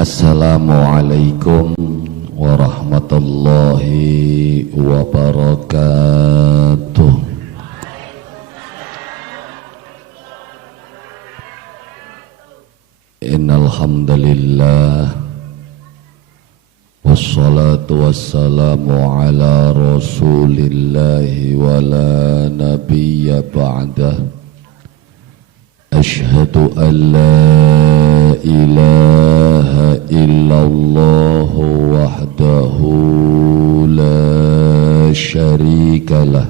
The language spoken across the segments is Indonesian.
Assalamualaikum warahmatullahi wabarakatuh. Innal hamdalillah wassalatu wassalamu ala rasulillahi wa la nabiyya ba'dah. Ashhadu an la ilaha illallah wahdahu la syarika lah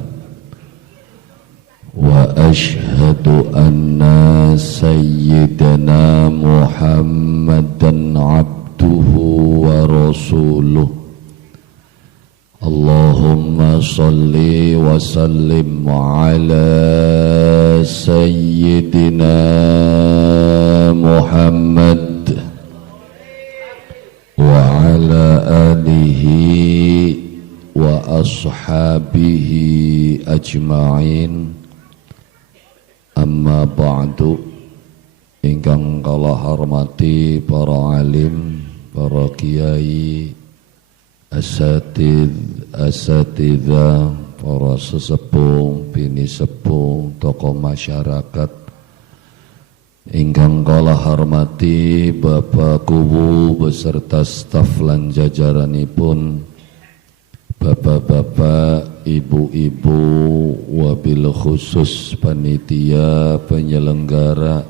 wa ashhadu anna sayyidana Muhammadan abduhu wa rasuluh. Allahumma salli wa sallim ala sayyidina Muhammad wa ala alihi wa ashabihi ajma'in. Amma ba'du. Ingkang kala hormati para alim, para kiai, asatidzah, para sesepuh, bini sepuh, tokoh masyarakat. Ingkang kala hormati Bapak Kuwu beserta staf lan jajaranipun, bapak-bapak, ibu-ibu, wabil khusus panitia penyelenggara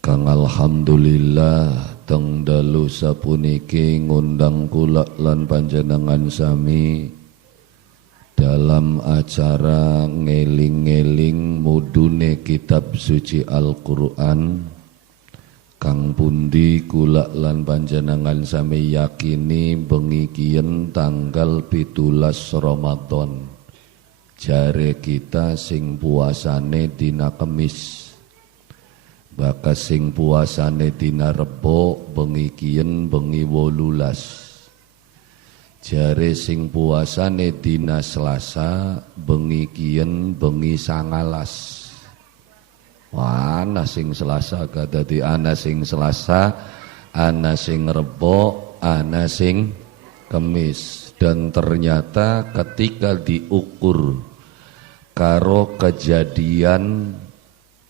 kang alhamdulillah teng dalu sapuniki ngundang kula lan panjenengan sami dalam acara ngeling-ngeling mudune kitab suci Al-Qur'an kang pundi kula lan panjenengan sami yakini bengi kiyen tanggal 17 Ramadan jare kita sing puasane dina Kemis. Bakas sing puasane dina Rebo bengi kiyen bengi 18. Jare sing puasane dina Selasa bengi kiyen bengi 19. Wah, ana sing Selasa kadadi ana sing Selasa, ana sing Rebo, ana sing Kemis. Dan ternyata ketika diukur karo kejadian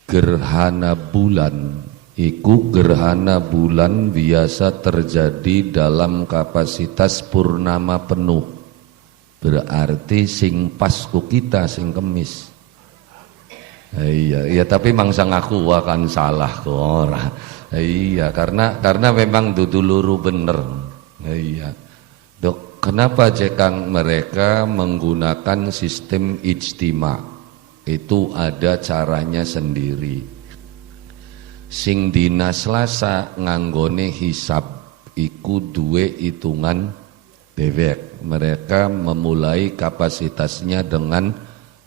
gerhana bulan, iku gerhana bulan biasa terjadi dalam kapasitas purnama penuh. Berarti sing pas ku kita sing Kemis. Iya, tapi mangsa ngaku akan salah kok ora. Iya, karena memang dudu luru bener. Iya. Dok, kenapa cekang mereka menggunakan sistem ijtima'? Itu ada caranya sendiri. Sing dina Selasa nganggone hisab iku duwe hitungan dewek. Mereka memulai kapasitasnya dengan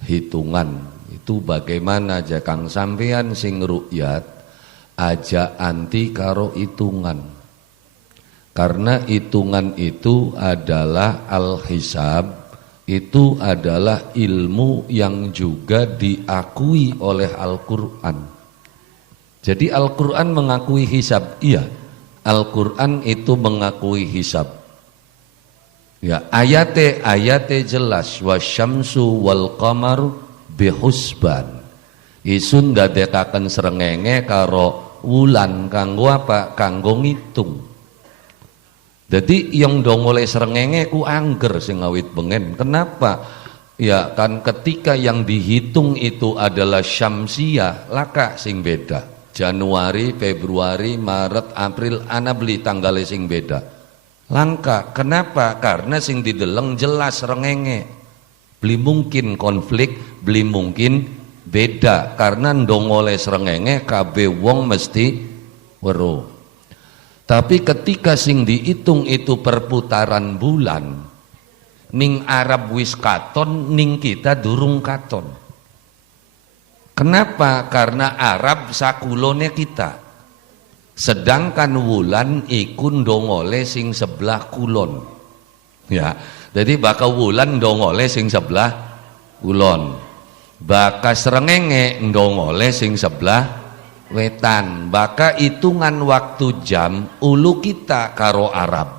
hitungan. Itu bagaimana jakang sampean sing rukyat aja anti karo hitungan. Karena hitungan itu adalah al-hisab. Itu adalah ilmu yang juga diakui oleh Al-Quran. Jadi Al-Quran mengakui hisab, iya. Al-Quran itu mengakui hisab. Ya, ayate jelas, wasyamsu wal qamaru bihusban. Isun dadekaken srengenge karo wulan kanggo apa? Kanggo ngitung. Jadi yang dong oleh srengenge ku angger sing awit bengen. Kenapa? Ya kan ketika yang dihitung itu adalah syamsiah, laka sing beda. Januari, Februari, Maret, April, ana beli tanggalnya sing beda. Langka. Kenapa? Karena sing dideleng jelas srengenge. Beli mungkin konflik, beli mungkin beda. Karena ndong oleh srengenge kabeh wong mesti weruh. Tapi ketika sing dihitung itu perputaran bulan, ning Arab wis katon, ning kita durung katon. Kenapa? Karena Arab sakulone kita. Sedangkan wulan iku ndongole sing sebelah kulon. Ya, jadi bakal wulan ndongole sing sebelah kulon. Bakas srengenge ndongole sing sebelah wetan. Maka hitungan waktu jam ulu kita karo Arab.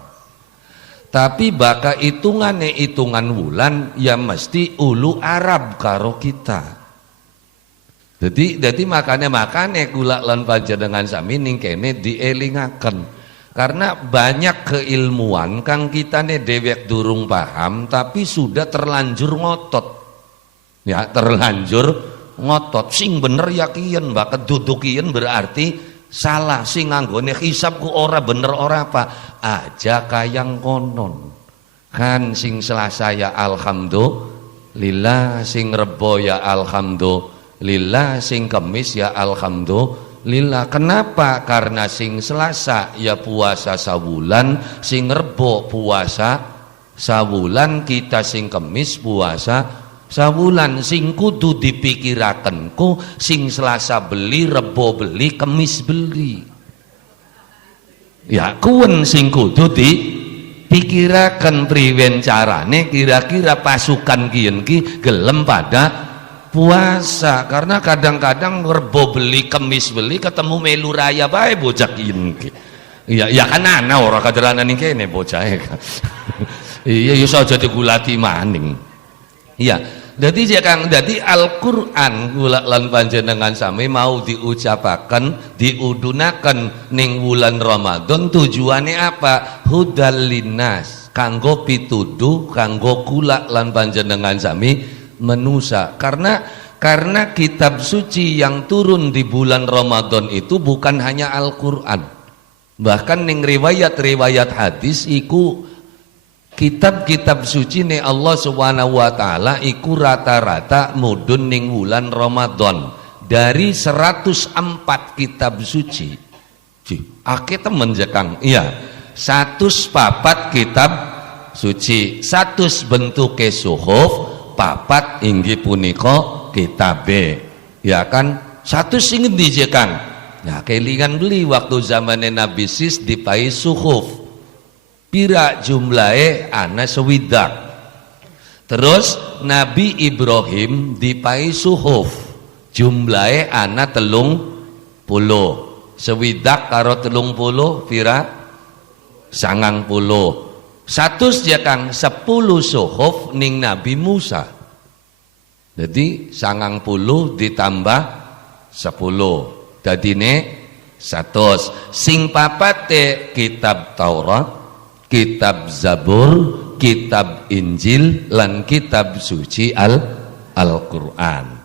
Tapi baka hitungannya hitungan wulan ya mesti ulu Arab karo kita. Jadi makanya kula lan panjenengan sami ning kene dielingaken. Karena banyak keilmuan kang kita nih dewek durung paham tapi sudah terlanjur ngotot. Ya, terlanjur ngotot. Sing bener yakin bakal dudukian berarti salah, sing nganggone hisab ku ora bener ora apa aja kayang konon kan. Sing Selasa ya alhamdulillah, sing Rebo ya alhamdulillah, sing Kemis ya alhamdulillah. Kenapa? Karena sing Selasa ya puasa sawulan, sing Rebo puasa sawulan, kita sing Kemis puasa sawulan. Sing kudu dipikiraken ku sing Selasa beli, Rebo beli, Kemis beli. Ya kuwen sing kudu dipikiraken priwen carane kira-kira pasukan kiyen ki gelem pada puasa. Karena kadang-kadang Rebo beli, Kemis beli, ketemu melu raya bae bocah kiyen ki. Ya kan ana ora kaderanan ning kene bocah e. Iya ya saja digulati maning. Iya. Jadi Al-Qur'an kula lan panjenengan sami mau diucapaken, diudunaken ning wulan Ramadan tujuannya apa? Hudal linnas, kanggo pituduh kanggo kula lan panjenengan sami menusa. Karena kitab suci yang turun di bulan Ramadan itu bukan hanya Al-Qur'an. Bahkan ning riwayat-riwayat hadis iku kitab-kitab suci nih Allah Subhanahu wa taala iku rata-rata mudun ning wulan Ramadan. Dari 104 kitab suci. Akeh temen jekang. Iya. 104 kitab suci. 100 bentuke suhuf, 4 inggih punika kitabe. Ya kan? 100 sing endi jekang? Ya kelingan beli waktu zamane Nabi Sis dipai suhuf. Pira jumlahe ana sewidak. Terus Nabi Ibrahim dipai suhuf jumlahe ana 30. Sewidak karo 30 pira 90. 100 ya Kang 10 suhuf ning Nabi Musa. Jadi 90 ditambah 10 dadine 100. Sing papate kitab Taurat, kitab Zabur, kitab Injil, lan kitab suci Al-Qur'an.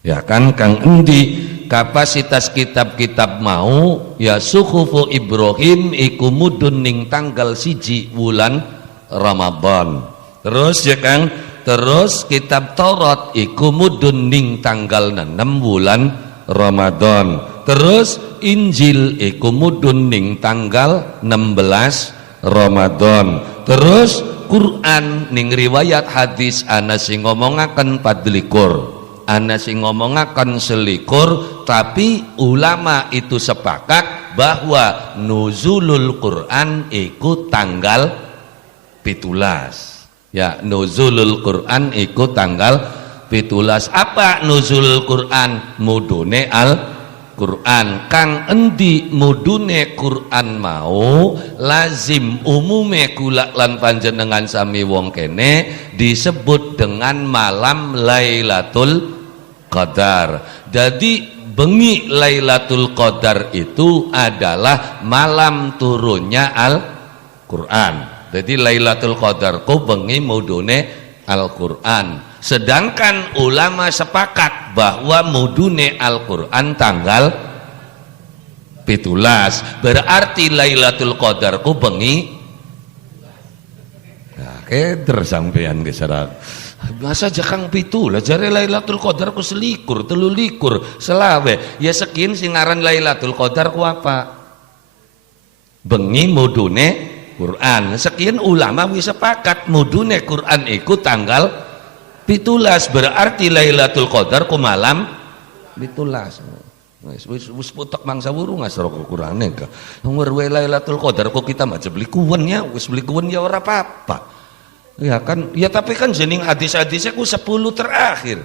Ya kan kang endi kapasitas kitab-kitab mau ya suhufu Ibrahim iku mudun ning tanggal 1 wulan Ramadan. Terus ya Kang, terus kitab Taurat iku mudun ning tanggal 6 wulan Ramadan. Terus Injil iku mudun ning tanggal 16 Ramadan. Terus Quran ning riwayat hadis ana sing ngomongaken 24, ana sing ngomongaken 21, tapi ulama itu sepakat bahwa nuzulul Quran iku tanggal 17. Ya, nuzulul Quran iku tanggal 17. Apa nuzulul Quran? Mudune Quran. Kang endi mudune Quran mau lazim umume kula lan panjenengan sami wong kene disebut dengan malam Lailatul Qadar. Jadi bengi Lailatul Qadar itu adalah malam turunnya Al-Qur'an. Jadi Lailatul Qadar ku bengi mudune Al-Qur'an. Sedangkan ulama sepakat bahwa mudune Al-Qur'an tanggal 17. Berarti Lailatul Qadar ku bengi. Nah, keder sampean keserak. Masa jakang 17 jare Lailatul Qadar ku 21, 23, selawe. Ya sekian sing aran Lailatul Qadar ku apa? Bengi mudune Quran. Sekian ulama wis sepakat mudune Quran iku tanggal 17, berarti Lailatul Qadar ku malam 17. Wis putek mangsa wuru ngasro kurane ka. Umur Lailatul Qadar ku kita maca beli kuwen ya, wis beli kuwen ya ora apa-apa. Ya kan, ya tapi kan jeneng hadis-hadisnya ku 10 terakhir.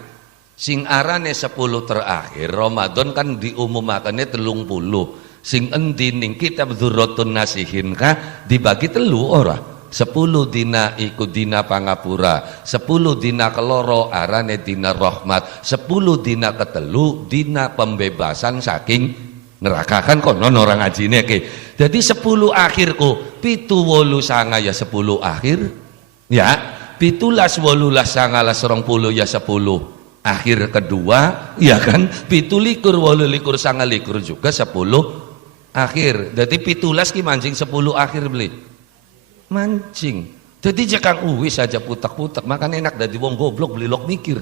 Sing arane 10 terakhir Ramadan kan diumumakannya 30. Sing endi ning kitab Dzurratun Nasihin kah dibagi 3 ora. 10 dina iku dina pangapura, 10 dina keloro arane dina rahmat, 10 dina ketelu dina pembebasan saking neraka. Kan konon orang ngajine ke. Jadi 10 akhirku 7 8 9 ya 10 akhir ya, 17 18 19 20 ya 10 akhir kedua ya kan, 17 18 19 juga 10 akhir. Jadi 17 ki mancing 10 akhir beli mancing. Jadi jakang uwis saja putak-putak, makanya enak dari wong goblok beli lok mikir.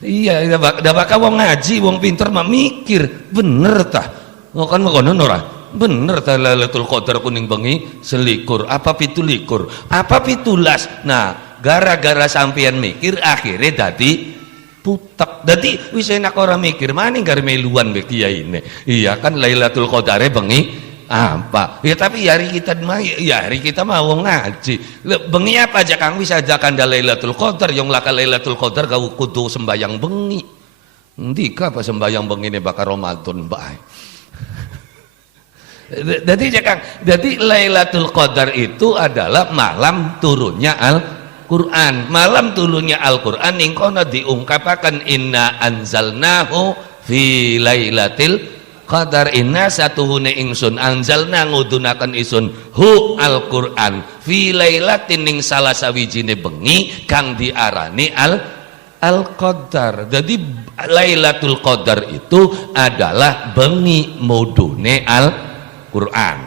Iya, dah bakal wong ngaji, wong pinter mah mikir, bener tah? Oh kan makonon ora? Bener tah Lailatul Qadar kuning bengi selikur, apa 17, apa 17. Nah, gara-gara sampean mikir akhirnya dadi putak. Dadi wis enak orang mikir, maning gar meluan be kiai ini. Iya kan Lailatul Qadar bengi apa ya, tapi hari kita mau ngaji bengi apa aja kang bisa ajakan Lailatul Qadar yang laka Lailatul Qadar kau kudu sembayang bengi ndika apa sembayang bengi ini bakal Ramadan bae. Jadi Lailatul Qadar itu adalah malam turunnya Al-Quran. Malam turunnya Al-Quran ning kono diungkapaken inna anzalnahu fi lailatil Qadar. Inna satuhune ingsun anzalna ngudunaken isun hu Al-Qur'an fi lailatin ning salah sawijine bengi kang diarani Al-Qadar. Jadi Lailatul Qadar itu adalah bengi mudune Al-Qur'an.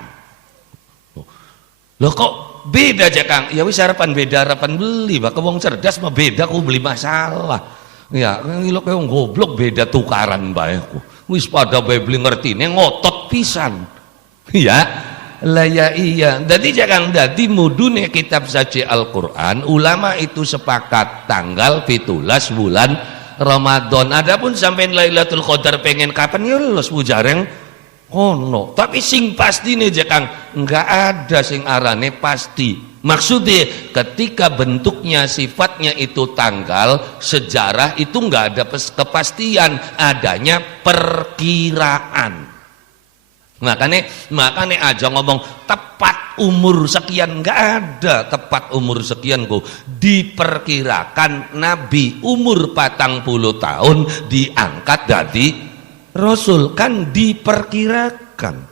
Loh kok beda aja Kang? Ya wis harapan beda, harapan beli. Baka wong cerdas mah beda ku beli masalah. Ya, ngilok wong goblok beda tukaran bae ku. Wis pada beli ngertine ngotot pisan. Ya, lah ya iya. Jadi jangan dadi mudune kitab saji Al-Qur'an, ulama itu sepakat tanggal 17 bulan Ramadan. Adapun sampai Lailatul Qadar pengen kapan ya los bujareng kono. Tapi sing pasti nih Jakang enggak ada sing arane pasti. Maksudnya ketika bentuknya sifatnya itu tanggal, sejarah itu enggak ada kepastian, adanya perkiraan. Makanya aja ngomong tepat umur sekian, enggak ada tepat umur sekian kok. Diperkirakan Nabi umur 40 tahun diangkat dari Rasul, kan diperkirakan.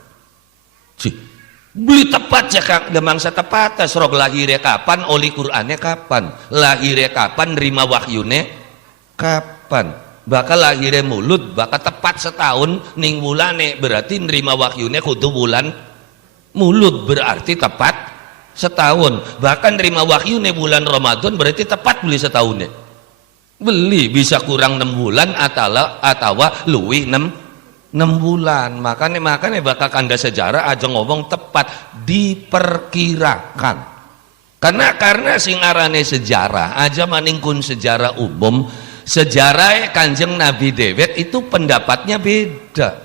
Beli tepat ya Kang, demangsa tepat serog lahirnya kapan, oli Qur'annya kapan, lahirnya kapan, nerima wahyune kapan, bakal lahirnya mulut bakal tepat setahun ning bulane, berarti nerima wahyune kudu bulan mulut, berarti tepat setahun. Bahkan nerima wahyune bulan Ramadan berarti tepat beli setahunnya. Beli bisa kurang 6 bulan atau luwih 6 bulan. Makanya bakal kanda sejarah aja ngomong tepat diperkirakan. Karena sing arane sejarah aja maningkun sejarah umum, sejarah Kanjeng Nabi dewek itu pendapatnya beda.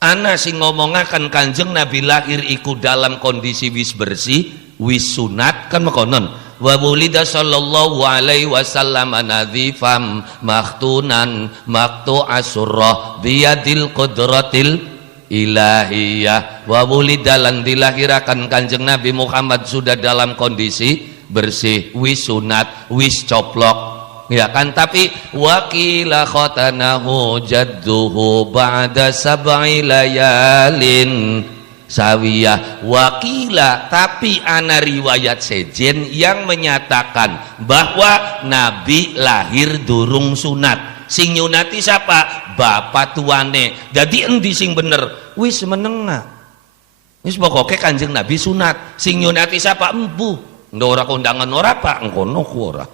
Ana sing ngomongakan Kanjeng Nabi lahir iku dalam kondisi wis bersih, wis sunat kan makonon. Wa wulida sallallahu alaihi wasallam nadhifam maktunan maktu asurrah biyadil qudratil ilahiyah. Wa wulida lan dilahirakan Kanjeng Nabi Muhammad sudah dalam kondisi bersih, wis sunat, wis coplok. Ya kan, tapi wakila khotanahu jadduhu ba'da sab'i layalin sawiyah. Wakila, tapi ana riwayat sejen yang menyatakan bahwa Nabi lahir durung sunat. Sing nyunati siapa? Bapak tuane. Jadi endi sing bener? Wis menengah. Wis pokoknya Kanjeng Nabi sunat. Sing nyunati siapa? Empu. Ndora kondangan ora Pak, engkono ku ora.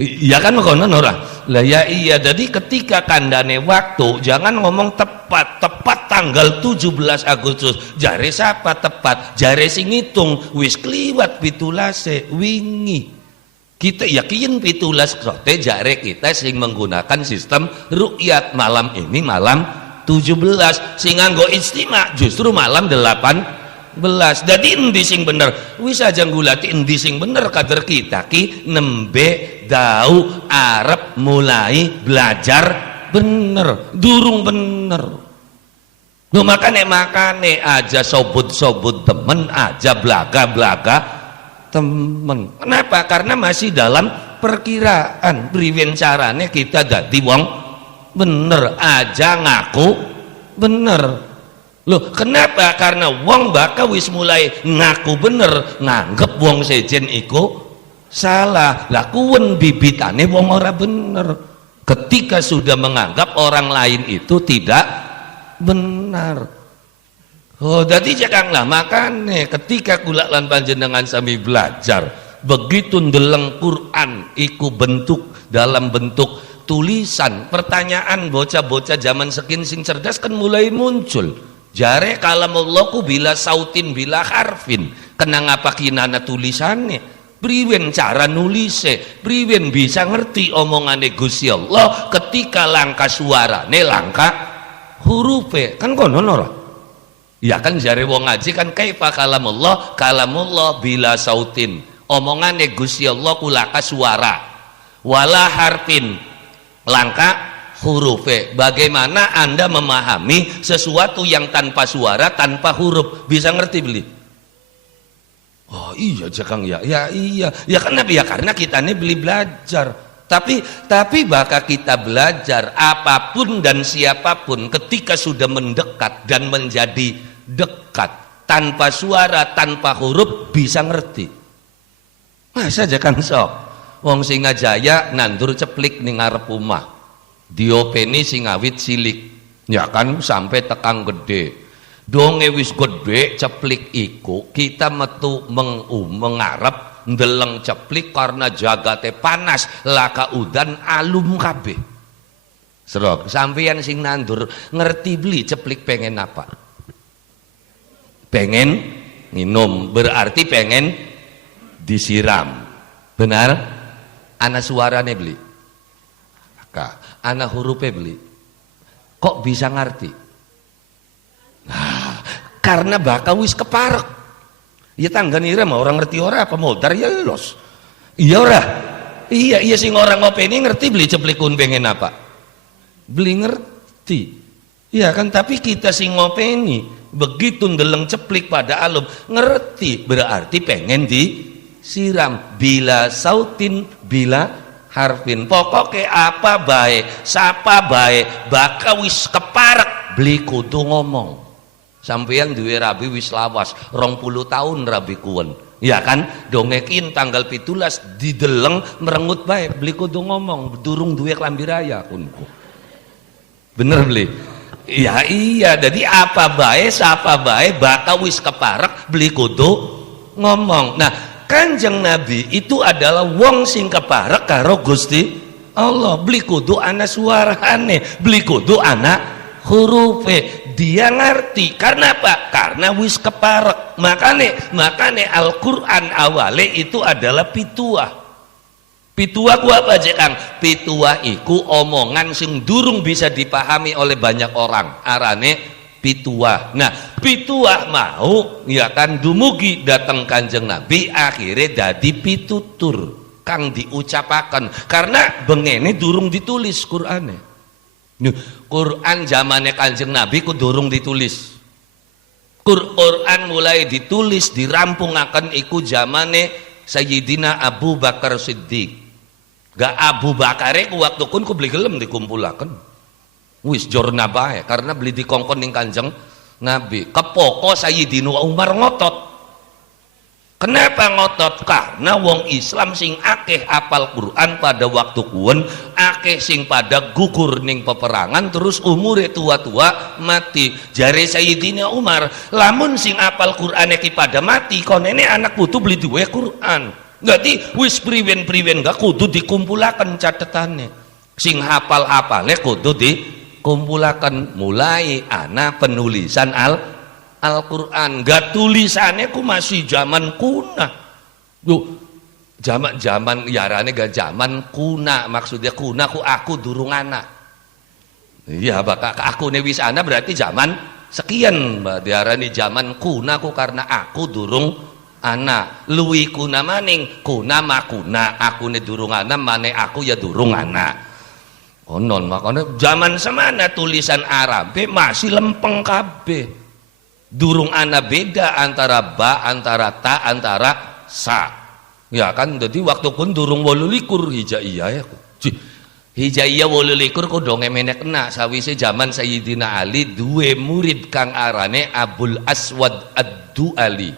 Iya kan konon ora. Lah ya iya, jadi ketika kandane waktu jangan ngomong tepat tanggal 17 Agustus. Jare siapa tepat? Jare sing ngitung wis kliwat 17 wingi. Kita yakin 17 sote jare kita sing menggunakan sistem ru'yat malam ini malam 17, sing nganggo istima justru malam 18 belas. Dadi endi sing bener? Wis aja nggulati endi sing bener kader kita ki nembe dau arep mulai belajar bener, durung bener. Lu makane aja sobut-sobut temen, aja belaga-belaga temen. Kenapa? Karena masih dalam perkiraan. Priwen carane kita dadi wong bener, aja ngaku bener. Loh, kenapa? Karena wong bakal wis mulai ngaku bener, nganggep wong sejen iku salah. Lah kuwen bibitane wong ora bener. Ketika sudah menganggap orang lain itu tidak benar. Oh, dadi cekang lah makane ketika kula lan panjenengan sami belajar, begitu ndeleng Quran iku dalam bentuk tulisan, pertanyaan bocah-bocah zaman sekin sing cerdas kan mulai muncul. Jare kalamullah ku bila sautin bila harfin, kena ngapa kinana tulisannya, priwen cara nulise, priwen bisa ngerti omongane Gusti Allah ketika langkah suarane langkah hurufe, kan konon ora? Ya kan jare wong ngaji kan kaifa kalamullah bila sautin, omongane Gusti Allah ku langkah suara, wala harfin langkah hurufe. Bagaimana Anda memahami sesuatu yang tanpa suara, tanpa huruf? Bisa ngerti beli? Oh iya Jakang ya, ya iya. Ya kenapa? Ya karena kita ini beli belajar. Tapi bakal kita belajar apapun dan siapapun ketika sudah mendekat dan menjadi dekat, tanpa suara, tanpa huruf bisa ngerti. Masa Jakang sok? Wong Singajaya nandur ceplik ning ngarep omah. Diopeni sing awit cilik. Ya kan sampai tekang gede. Donge wis gede ceplik iku kita metu mengarep ndeleng ceplik karena jagate panas, laka udan alum kabeh. Serok sampeyan sing nandur ngerti beli ceplik pengen apa? Pengen minum, berarti pengen disiram. Benar? Ana suarane beli. Ana hurufnya beli. Kok bisa ngerti? Nah, karena bakal wis keparek. Ya tangganira mah orang ngerti ora apa modar ya los. Iya ora. Iya sing orang ngopeni ngerti beli ceplikun pengen apa? Beli ngerti. Iya kan, tapi kita sing ngopeni begitu ndeleng ceplik pada alum ngerti, berarti pengen disiram bila sautin bila harfin. Pokoknya apa baik, sapa baik, bakal wis keparek beli kudu ngomong. Sampeyan duwe rabi wis lawas 20 tahun rabi kuwen, ya kan? Dongekin tanggal 17 dideleng merengut baik beli kudu ngomong, durung duwe klambi raya kunku. Bener beli? Ya iya, jadi apa baik, sapa baik, bakal wis keparek beli kudu ngomong. Nah, Kanjeng Nabi itu adalah wong sing keparek karo Gusti Allah. Beli kudu ana suarane, beli kudu ana hurufe. Dia ngerti. Karena apa? Karena wis keparek. Makane Al-Qur'an awale itu adalah pituah. Pituah ku apa aja Kang? Pituah iku omongan sing durung bisa dipahami oleh banyak orang. Arane pituah. Nah, pituah mau ya kan dumugi datang Kanjeng Nabi akhirnya dadi pitutur kang diucapakan karena bengene durung ditulis Qur'ane. Quran zamannya Kanjeng Nabi ku durung ditulis. Quran mulai ditulis dirampungaken iku zamane Sayyidina Abu Bakar Siddiq. Gak Abu Bakare ku waktu kun ku beli gelem dikumpulaken. Wis jorna bae karena beli dikongkon ning Kanjeng Nabi. Kepoko Sayyidina Umar ngotot. Kenapa ngotot? Karena wong Islam sing akeh apal Quran pada waktu kuwen, akeh sing pada gugur ning peperangan terus umure tua-tua mati. Jare Sayyidina Umar, lamun sing apal Quran iki pada mati, konene anak putu beli duwe Quran. Berarti wis priwen-priwen gak kudu dikumpulaken catetane. Sing hafal-hafale kudu dikumpulaken. Mulai ana penulisan Al-Quran, gak tulisannya ku masih zaman kuna. Zaman yarane gak zaman kuna, maksudnya kuna ku aku durung anak. Iya bakal aku wis ana berarti zaman sekian mbak diarani zaman kuna ku karena aku durung ana luwi kuna maning kuna makuna aku ne durung ana mane aku ya durung ana konon makanya zaman semana tulisan Arab masih lempeng kabeh durung ana beda antara ba antara ta antara sa ya kan jadi waktu pun durung 28 hijaiyah ya hijaiyah 28 kodonge menek kena sawise zaman Sayyidina Ali duwe murid kang arane Abul Aswad Ad-Du'ali.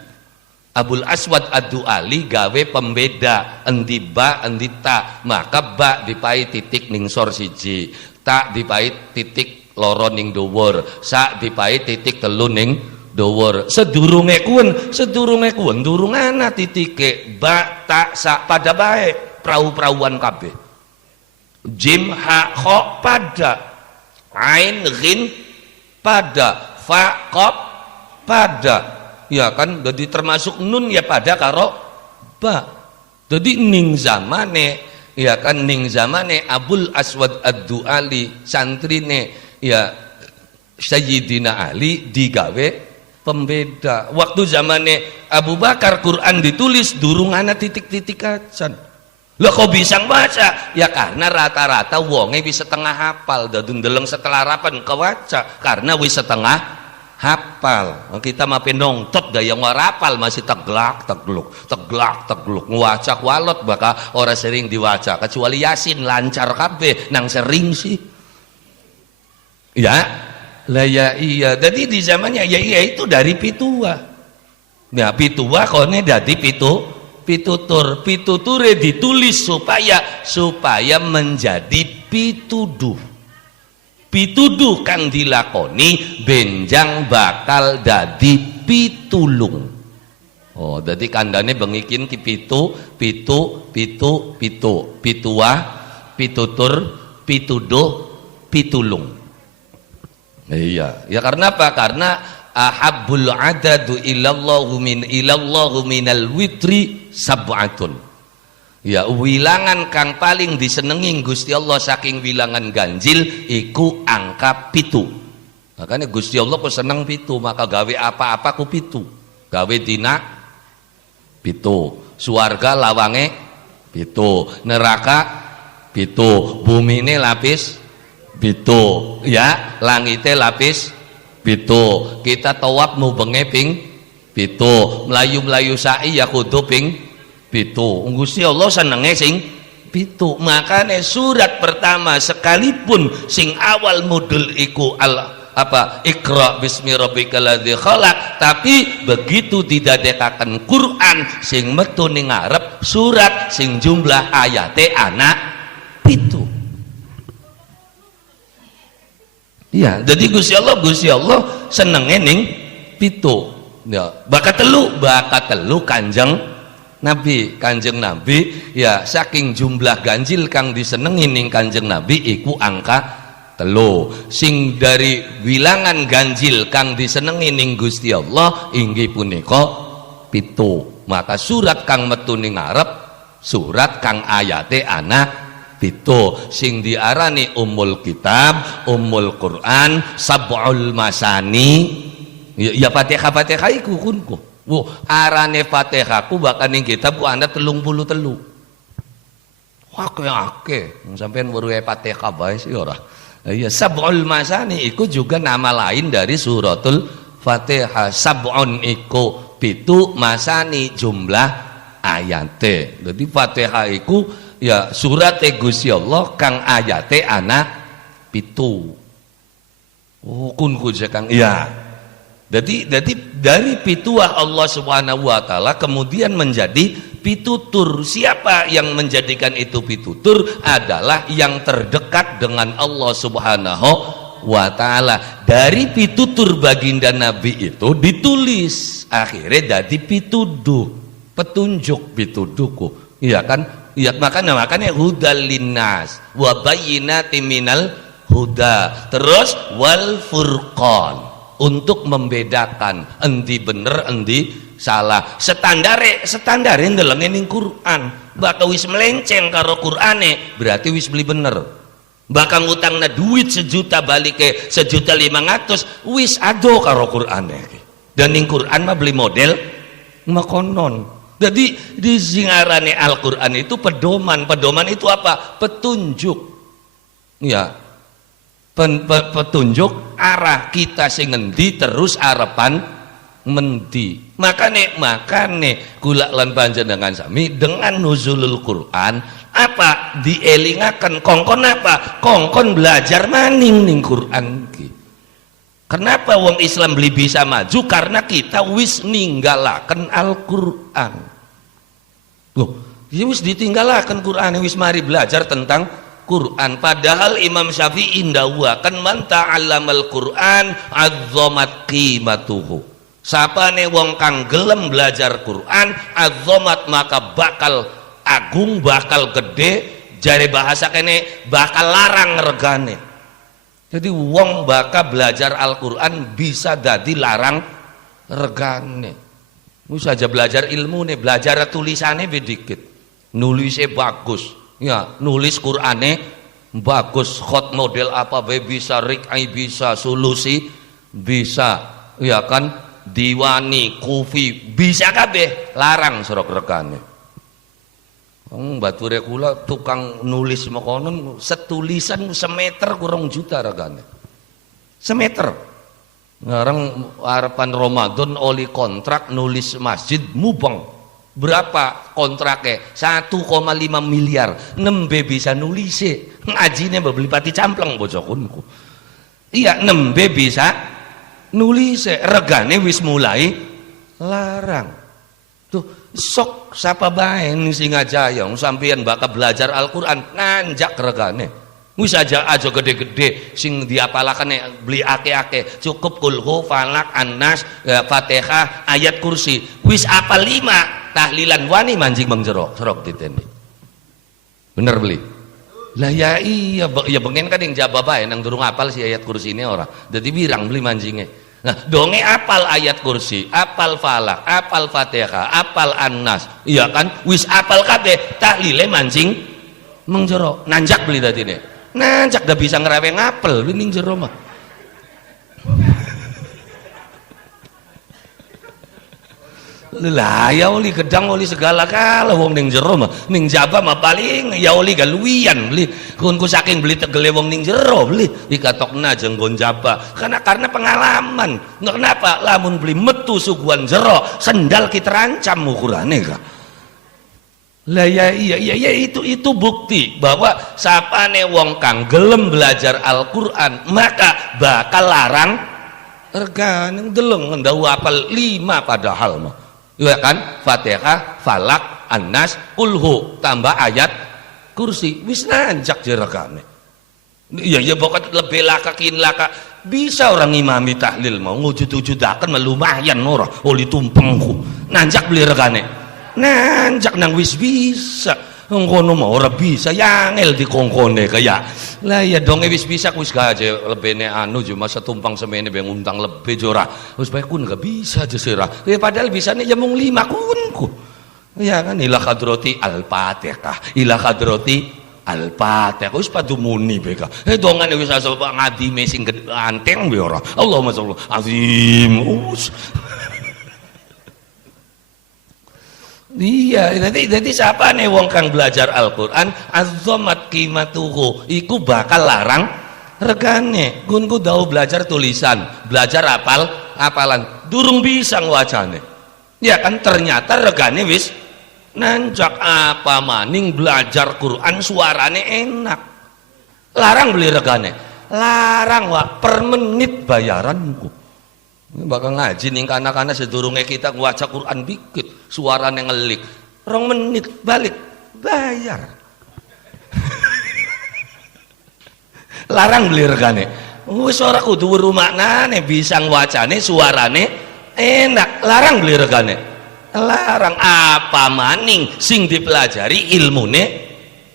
Abul Aswad Ad-Du'ali gawe pembeda endi ba endi ta, maka ba dipai titik ning sor siji, ta dipai titik loro ning dhuwur, sa dipai titik telu ning dhuwur. Sedurunge kuwen durung ana titike ba ta sa pada bae prau-prauan kabeh. Jim ha kha pada, ain ghin pada, fa qaf pada, ya kan. Jadi termasuk nun ya pada karo ba. Jadi ning zamane ya kan ning zamane Abul Aswad Ad-Du'ali santrine ya Sayyidina Ali digawe pembeda. Waktu zamane Abu Bakar Quran ditulis durung ana titik-titik acan. Lah kok bisa baca? Ya karena rata-rata wonge wis setengah hafal, dadun deleng setelah rapan kewaca karena wis setengah hafal. Kita mape nongtot daya ngarapal masih teglak tegluk ngwaca walot baka ora sering diwaca kecuali Yasin lancar kabeh nang sering sih. Ya, lah ya iya. Jadi di zamannya ya iya itu dari pitua. Nah, pitua kone dadi pituture ditulis supaya menjadi pituduh kang dilakoni benjang bakal dadi pitulung. Oh dadi kandane bengikin ki pitu pituah pitutur pituduh pitulung. Iya ya karena apa? Karena ahabbul adadu ilallahu minal witri sab'atun. Ya wilangan kang paling disenengi Gusti Allah saking wilangan ganjil iku angka 7. Makanya Gusti Allah ku seneng 7, maka gawe apa-apa ku 7. Gawe dina 7, suarga lawange 7, neraka 7, bumine lapis 7, ya langite lapis 7, kita tawaf mubenge ping 7, melayu-melayu sa'i ya kudu ping 7. Gusti Allah senenge sing 7. Makanya surat pertama sekalipun sing awal modul iku Iqra bismi rabbikal ladzi khalaq, tapi begitu didadekaken Quran sing metu ning ngarep surat sing jumlah ayate ana 7. Iya, jadi Gusti Allah senenge ning 7. Ya, bakat telu Kanjeng Nabi ya saking jumlah ganjil kang disenengi ning Kanjeng Nabi iku angka 3. Sing dari wilangan ganjil kang disenengi ning Gusti Allah inggih punika 7. Maka surat kang metu ning ngarep surat kang ayate ana 7, sing diarani Ummul Kitab, Ummul Quran, Sab'ul Masani. Ya Fatihah iku kunku. Wo arane Fatihah ku bakal ning kitab ku ana 33. Wah akeh sampean weruh Fatihah bae sih ora. Ya Sab'ul Masani iku juga nama lain dari suratul Fatihah. Sab'un iku 7, masani jumlah ayate. Jadi Fatihah iku ya surat Gusti Allah kang ayate ana 7. Oh kun kang iya. Jadi dari pituah Allah Subhanahu wa taala kemudian menjadi pitutur. Siapa yang menjadikan itu pitutur adalah yang terdekat dengan Allah Subhanahu wa taala. Dari pitutur baginda Nabi itu ditulis akhirnya jadi pituduh, petunjuk pituduhku. Iya kan? Iya makanya hudal linnas wa bayyinatin minal huda, terus wal furqan untuk membedakan endi bener endi salah. Standare ndelenge ning Quran bakal wis melenceng karo Qurane berarti wis beli bener. bakal ngutangna duit 1 juta balik ke 1.500.000 wis ado karo Quran iki. Dan ning Quran mah beli model makonon. Jadi di singarane Al-Quran itu pedoman. Pedoman itu apa? Petunjuk. Ya. Petunjuk arah kita sing ngendi terus arepan mendi. Makane kula lan panjenengan sami dengan nuzulul Quran apa dielingaken kongkon apa? Kongkon belajar maning ning Quran ki. Kenapa wong Islam beli bisa maju? Karena kita wis ninggalaken Al-Quran. Loh, ya wis ditinggalaken Quran, wis mari belajar tentang Quran. Padahal Imam Syafi'i ndawuhaken man ta'allamal Quran azzamat qimatuhu. Sapane wong kang gelem belajar Quran azzamat maka bakal agung, bakal gede, jare bahasa kene bakal larang regane. Jadi wong bakal belajar Al-Quran bisa dadi larang regane. Wis aja belajar ilmu nih, belajar tulisannya bedikit, nulisnya bagus, ya nulis Qur'ane bagus, khot model apa bae bisa, rik'ai bisa, sulusi bisa, ya kan, diwani, kufi bisa kabeh, larang serok regane. Bature kula tukang nulis makonon setulisan semeter kurang juta regane. Semeter. Ngarang harapan Ramadan oli kontrak nulis masjid mubeng. Berapa kontraknya? 1,5 miliar. Nembe bisa nulis. Ngajine beli pati campleng bojokunku. Iya, nembe bisa nulis. Regane wis mulai larang. Tuh sok sapa bae ning Singajaya sampeyan bakal belajar Al-Qur'an nanjak regane. Wis aja gede-gede sing diapalakane beli ake-ake cukup kulhu falak annas Fatihah ayat kursi wis apal 5 tahlilan wani manjing mengjero serok diteni. Bener beli. Lah ya iya ya bengen kan yang jaba bae nang durung apal si ayat kursi ini ora. Dadi birang beli manjinge. Nah, donge apal ayat kursi, apal falak, apal Fatihah, apal annas. Iya kan? Wis apal kabeh, tahlile mancing mengjero. Nanjak beli dadine. Nanjak dah bisa ngerewe ngapel ning jero mah. Lah ya oli gedang oli segala kala wong ning jero mah. Ning jaba mah paling ya oli galuwian beli. Kunku saking beli tegele wong ning jero beli dikatokna jenggon jaba. Karena pengalaman. Nggak kenapa lamun beli metu suguhan jero sendal kita rancam ukurane ka. Lah ya iya itu bukti bahwa sapane wong kang gelem belajar Al-Qur'an maka bakal larang regane deleng ngendawu apal 5 padahal mah. Ya kan? Fatihah, falak, annas, kulhu tambah ayat kursi wis nanjak jeregane. Iya pokoknya lebih lakakin laka bisa orang imami tahlil mau ngujud-ujudaken lumayan ora oli tumpengku nanjak beli regane nanjak nang wis bisa ngono mah ora bisa yangel dikongkone kaya lah ya dong wis bisa wis gaje lebene anu cuma setumpang semene beng untang lebih jora wis bae kun gak bisa aja sirah ya padahal bisane ya mung 5 kunku ya kan ila hadrati al-fatihah ila hadrati al-fatihah wis padu muni beka dongane wis asa ngadime sing anteng we ora Allahumma sholli azim iya, jadi siapa nih wong kang belajar Al-Quran azzamat qimatuhu iku bakal larang regane gunku dau belajar tulisan belajar apalan durung bisa ngwacane ya kan ternyata regane wis nanjak apa maning belajar Quran suarane enak larang beli regane larang wak per menit bayaranku bakal ngaji ning kana-kana sedurunge kita ngwaca Quran dikit suarane ngelik 2 menit balik bayar larang beli regane wis ora kudu weruh maknane bisa ngwacane suarane enak larang beli regane larang apa maning sing dipelajari ilmune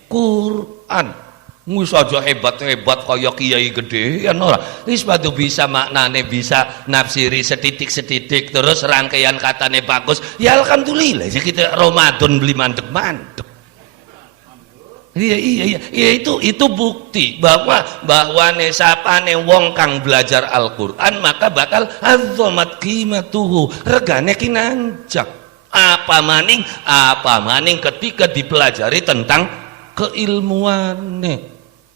Quran wis aja hebat-hebat kaya kiai gede ya ora wis padu bisa maknane bisa nafsiri setitik-setitik terus rangkaian katane bagus ya alhamdulillah kita Ramadan beli mandek-mandek Iya, itu bukti bahwa sapane wong kang belajar Al-Qur'an maka bakal azzamat qimatuhu, regane kinanjak. Apa maning ketika dipelajari tentang keilmuannya.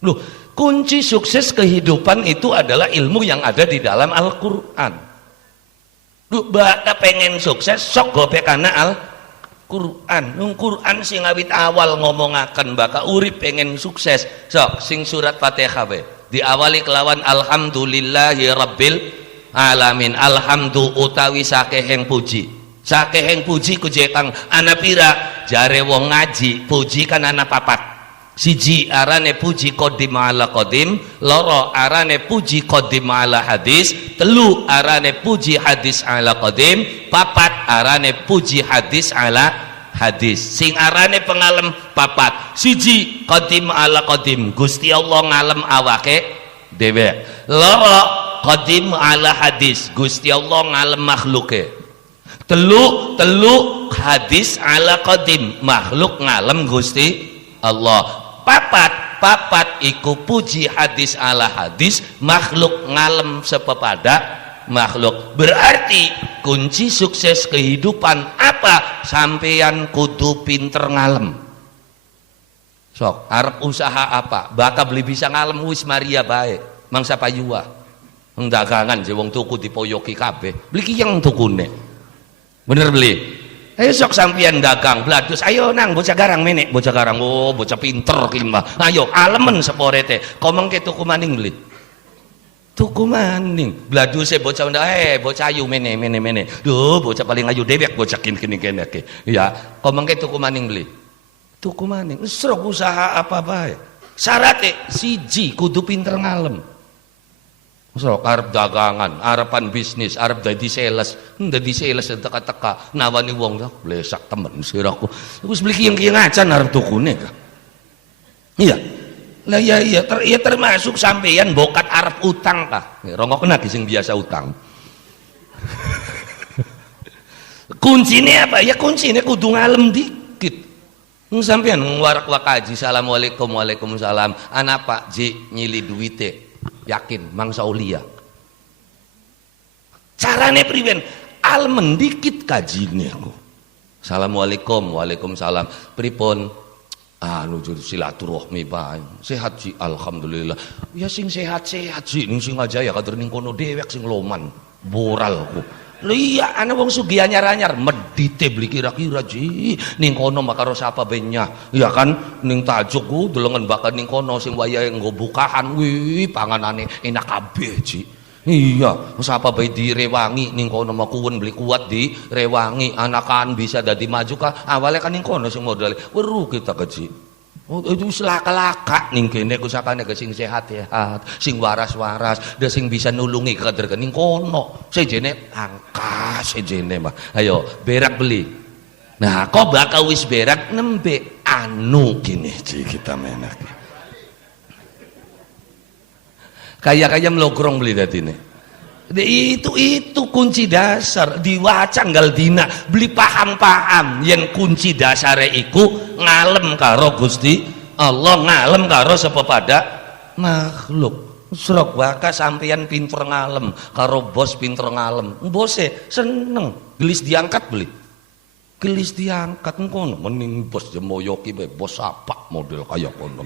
Loh, kunci sukses kehidupan itu adalah ilmu yang ada di dalam Al-Qur'an. Loh, baka pengen sukses sok gopek kana Quran, Quran sing awit awal ngomongaken baka urip pengen sukses. Sok sing surat Fatihah we. Diawali kelawan alhamdulillahi rabbil alamin. Alhamdu utawi sakeheng puji. Sakeheng puji ku kang ana pira jare wong ngaji, puji kan ana papat. Siji arane puji qadim ala qadim, loro arane puji qadim ala hadis, telu arane puji hadis ala qadim, papat arane puji hadis ala hadis. Sing arane pengalem papat. Siji qadim ala qadim, Gusti Allah ngalem awake dhewe. Loro qadim ala hadis, Gusti Allah ngalem makhluke. Telu hadis ala qadim, makhluk ngalem Gusti Allah. Papat iku puji hadis ala hadis, makhluk ngalem sepepada makhluk. Berarti kunci sukses kehidupan apa? Sampeyan kudu pinter ngalem. Sok arep usaha apa? Bakal beli bisa ngalem wis Maria bae. Mangsa payuwa. Dagangan je wong tuku dipoyoki kabeh. Beli ki yang tukune. Bener beli. Ayo sok sampeyan dagang bladus, ayo nang bocah garang menek, bocah garang, oh bocah pinter kimbah. Ayo alemen seporete, komeng ke tuku maning beli. Tuku maning, bladuse bocah bocah ayu mene. Duh bocah paling ayu dewek bocah kini kene ke. Ya, komeng ke tuku maning beli. Tuku maning, serok usaha apa bae. Syaratnya siji kudu pinter ngalem. Sok arep dagangan, arepan bisnis, arep dadi sales teka-teka nawani wong dak blesak temen siraku. Wis beli kiyang-kiyang acan arep tukune ka. Iya. Lah iya termasuk sampeyan bokat arep utang ka. Rongokna ki sing biasa utang. Kuncine apa? Ya kuncine kudu ngalem dikit. Sampeyan warak wakaji, assalamualaikum waalaikumsalam. Ana Pak Ji nyili duwite. Yakin mangsa ulia. Carane priwen? Almen dikit kajine aku. Assalamualaikum, waalaikumsalam. Pripun? Nuju silaturahmi bae. Sehat Ji, alhamdulillah. Ya sing sehat-sehat Ji, ning sing aja ya kader ning kono dewek sing loman. Boralku. Lho iya ana wong sugih anyar-anyar medite beli kira-kira Ji. Ning kono makaro sapa benyah. Ya kan ning tajuk ku delengen bakal ning kono sing wayahe nggo bukahan. Wih panganane enak kabeh Ji. Iya, sapa bae direwangi ning kono makuwen beli kuat di rewangi. Anakan bisa dadi maju ka awale kan ning kono sing modal. Weru kita ke Ji. Oh, itu laka-laka ning kene kusakane ke sing sehat-sehat, sing waras-waras, da sing bisa nulungi kader ning kono. Sejene angka sejene mah. Ayo berak beli. Nah, kok bakal wis berak nembe anu gini Ji kita menak. Kaya-kaya melogrong beli dadine. Itu kunci dasar diwacan gal dina beli paham yen kunci dasare iku ngalem karo Gusti Allah, ngalem karo sepepada makhluk. Srok waka sampeyan pinter ngalem karo bos pinter ngalem, bose seneng gelis diangkat beli, gelis diangkat ngono mending bos jemoyoki bae bos apa model kaya kono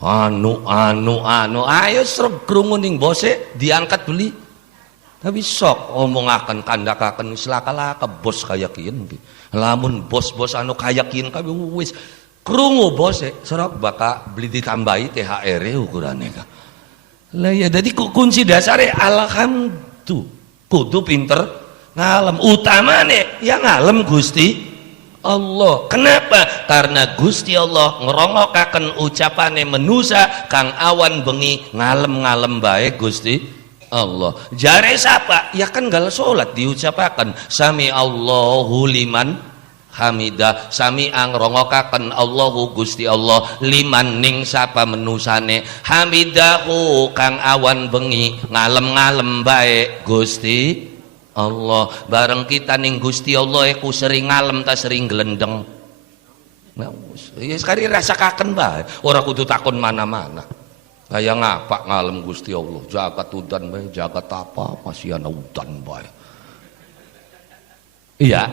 anu ayo srok krungu ning bose diangkat beli. Tapi sok omongaken kandhakaken wis laka-laka bos kaya kieu. Lamun bos-bos anu kaya kieu kabeh wis krungu bose serok baka beli ditambahi THR-e ukurane ka. Lah ya dadi kunci dasare alhamdulillah kudu pinter ngalem, utamane ya ngalem Gusti Allah. Kenapa? Karena Gusti Allah ngerongokaken ucapane menusa kang awan bengi ngalem-ngalem bae Gusti Allah. Jare sapa? Ya kan gal salat diucapaken sami Allahu liman hamidah. Sami angrongokaken Allahu Gusti Allah liman ning sapa menusane hamidahu kang awan bengi ngalem-ngalem bae Gusti Allah. Bareng kita ning Gusti Allah iku sering ngalem ta sering glendeng. Nah, ya sekali rasakaken bae, ora kudu takon mana-mana. Kayak ngapa ngalem Gusti Allah, jagat udan bae, jagat apa masih ana udan bae. Iya.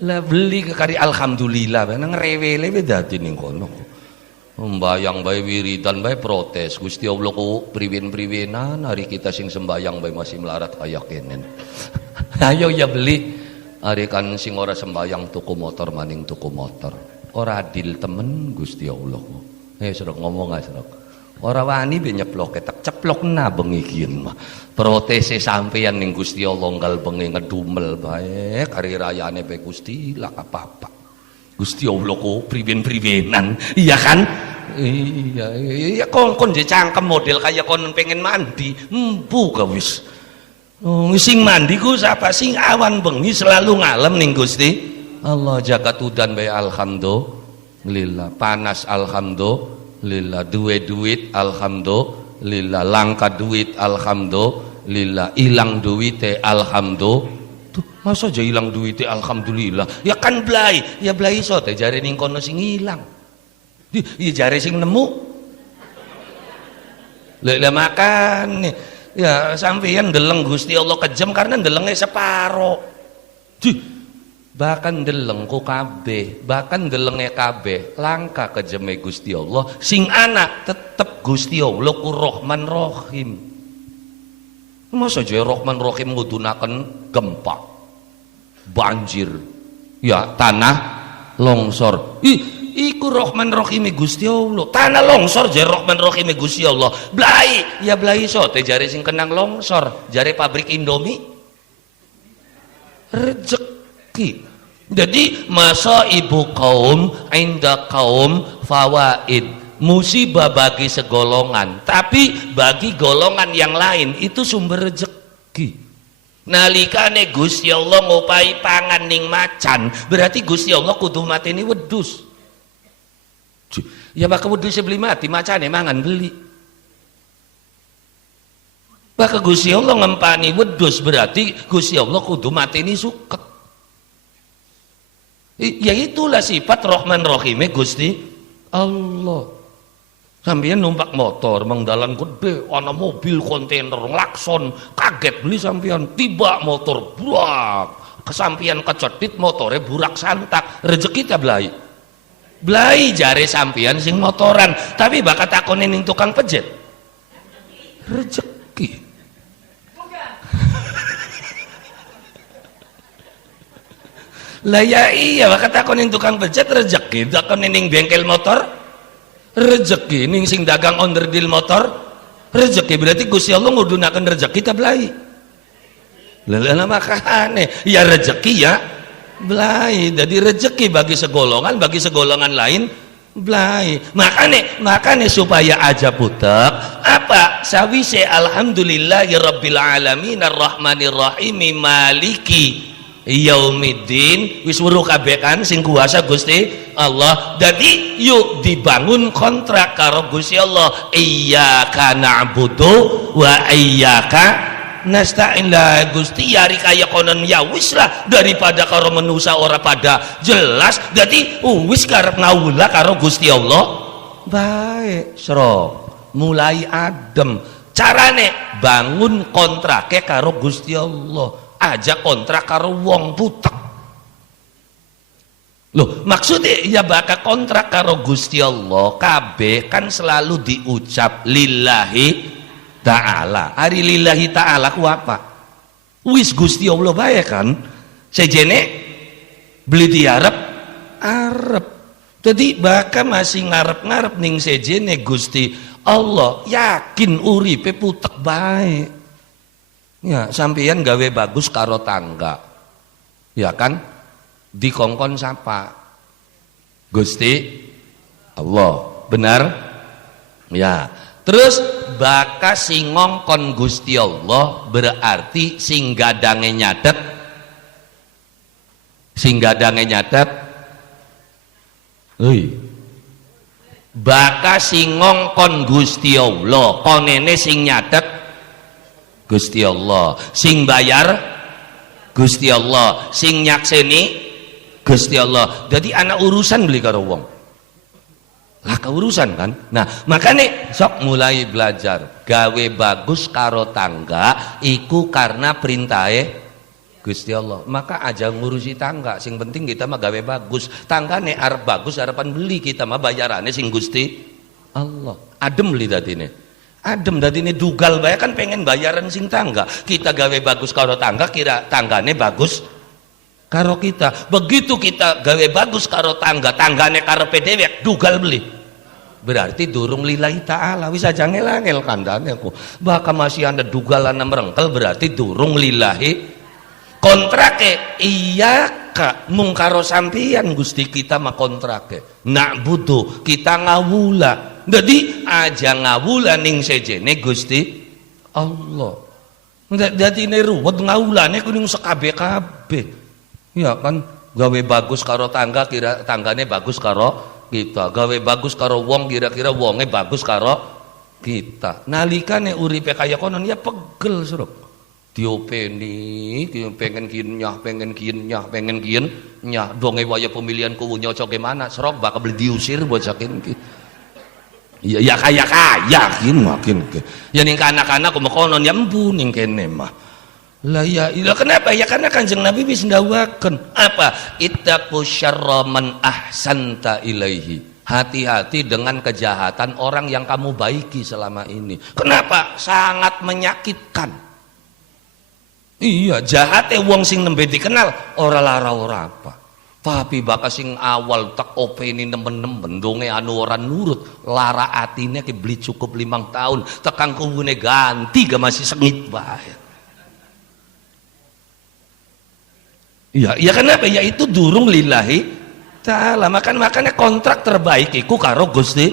Lah beli kekari alhamdulillah bae nang rewele we dadi ning kono. Sembayang bae wiridan bae protes. Gusti Allah ku priwen-priwenan hari kita sing sembayang bae masih melarat kaya kenen. Ayo ya beli. Hari kan sing ora sembayang tuku motor maning tuku motor. Ora adil temen Gusti Allah. Serok ngomong ae serok. Ora wani be nyeplok ketek ceplokna bengi kiyen mah. Protese sampeyan ning Gusti Allah nggal bengi ngedumel bae kari rayane be Gusti lah apa-apa. Gusti Allah kok priwen-priwenan, iya kan? Iya kon je cangkem model kaya kon pengen mandi, empu ka wis. Sing mandi ku sapa sing awan bengi selalu ngalem ning Gusti Allah. Jagat udan bae alhamdulillah, panas alhamdulillah, duwe duit alhamdulillah, langka duit alhamdulillah, ilang duite alhamdulillah. Tuh, masa aja ilang duite alhamdulillah? Ya kan blai, ya blai sote jare ning kono sing ilang. Ya jare sing nemu. Lah makan ya sampeyan ndeleng Gusti Allah kejem karena ndelenge separo. Bahkan ndeleng ku kabeh, bahkan ndelenge kabeh langka kejeme Gusti Allah. Sing anak tetep Gusti Allah ku Rahman Rahim. Masa aja Rahman Rahim ngudunaken gempa, banjir, ya tanah longsor. Iku Rahman Rahim Gusti Allah. Tanah longsor jare Rahman Rahim Gusti Allah. Blai, ya blai sote jare sing kenang longsor, jare pabrik Indomie. Rezeki. Jadi masa ibu kaum inda kaum fawaid, musibah bagi segolongan, tapi bagi golongan yang lain itu sumber rezeki. Nalikane Gusti Allah ngopai pangan ning macan, berarti Gusti Allah kudu mateni wedhus. Ya bakal wedhus beli mati, macane mangan beli. Bakal Gusti Allah ngempani wedhus, berarti Gusti Allah kudu mateni suket. Ya itulah sifat Rahman Rahime Gusti Allah. Sampeyan numpak motor mengdalan gede, ana mobil kontainer nglakson, kaget beli sampeyan, tiba motor buak, kesampeyan kecedhit motore burak santak, rezeki ta blai. Blai jare sampeyan sing motoran, tapi bakat takone ning tukang pejet. Rezeki. Lah ya iya bakat takon ning tukang pijat rezeki, takon ning bengkel motor rezeki, ning sing dagang onderdil motor rezeki, berarti Gusti Allah ngudunaken rezeki ta blai. Lah makane ya rezeki ya blai, jadi rezeki bagi segolongan lain blai. Makane supaya aja putek apa sawise alhamdulillahi rabbil alamin arrahmanir rahim maliki yaumiddin wis weruh kabeh kan sing kuasa Gusti Allah. Jadi yuk dibangun kontrak karo Gusti Allah, iyyaka na'budu wa iyyaka nasta'in. Lah Gusti yari kaya konon ya wis lah, daripada karo manusa ora pada jelas, jadi wis karep ngawula karo Gusti Allah baik sro mulai adem. Carane bangun kontrake karo Gusti Allah, aja kontrak karo wong butek. Loh, maksudnya ya bakal kontrak karo Gusti Allah kabeh kan selalu diucap lillahi ta'ala. Hari lillahi ta'ala ku apa? Wis Gusti Allah bae kan. Sejene beli diarep arep. Jadi bakal masih ngarep-ngarep ning sejene Gusti Allah, yakin uripe putek bae. Ya, sampeyan gawe bagus karo tangga. Ya kan? Dikongkon sapa? Gusti Allah. Benar? Ya. Terus baka sing ngongkon Gusti Allah berarti sing gadange nyatet. Sing gadange nyatet. Baka sing ngongkon Gusti Allah, konene sing nyatet Gusti Allah, sing bayar Gusti Allah, sing nyakseni Gusti Allah. Jadi anak urusan beli karo wong. Lah keurusan kan. Nah, makanya sok mulai belajar gawe bagus karo tangga iku karena perintahe Gusti Allah. Maka aja ngurusi tangga, sing penting kita mah gawe bagus. Tanggane arep bagus harapan beli, kita mah bayarane sing Gusti Allah. Adem beli dadine. Adem dadine dugal bae kan pengen bayaran sing tangga. Kita gawe bagus karo tangga, kira tanggane bagus karo kita. Begitu kita gawe bagus karo tangga, tanggane karepe dewek dugal beli. Berarti durung lillahi ta'ala. Wis aja ngel-ngel kandhane aku. Bahkan masih ada dugalan merengkel berarti durung lillahi kontrake. Iya kak mung karo sampeyan Gusti kita mah kontrake. Nak butuh kita ngawula. Jadi aja ngawula ning sejene Gusti Allah. Dadi ne ruwet ngawulane kuning sekabeh-kabeh. Ya kan gawe bagus karo tangga kira tanggane bagus karo kita. Gawe bagus karo wong kira-kira wonge bagus karo kita. Nalikane uripe kaya konon ya pegel suruk. Diopeni pengen kinyah donge waya pemilihan kuwu nyocoke mana serok bakal beli diusir bocah kene. Ya kaya makin ya ning anak-anak konon ya embu ning kene mah. Lah ya kenapa ya karena Kanjeng Nabi wis ndawaken apa ittaqu syarra man ahsanta ilaihi. Hati-hati dengan kejahatan orang yang kamu baiki selama ini. Kenapa? Sangat menyakitkan. Iya, jahate wong sing nembe dikenal ora lara ora apa. Tapi bakal sing awal tak openi nemen-nemen donge anu ora nurut, lara atine ki beli cukup 5 tahun, tekan kuwune ganti gak masih sengit bae. Iya, ya kenapa? Ya itu durung lillahi ta'ala. Makanya kontrak terbaik iku karo Gusti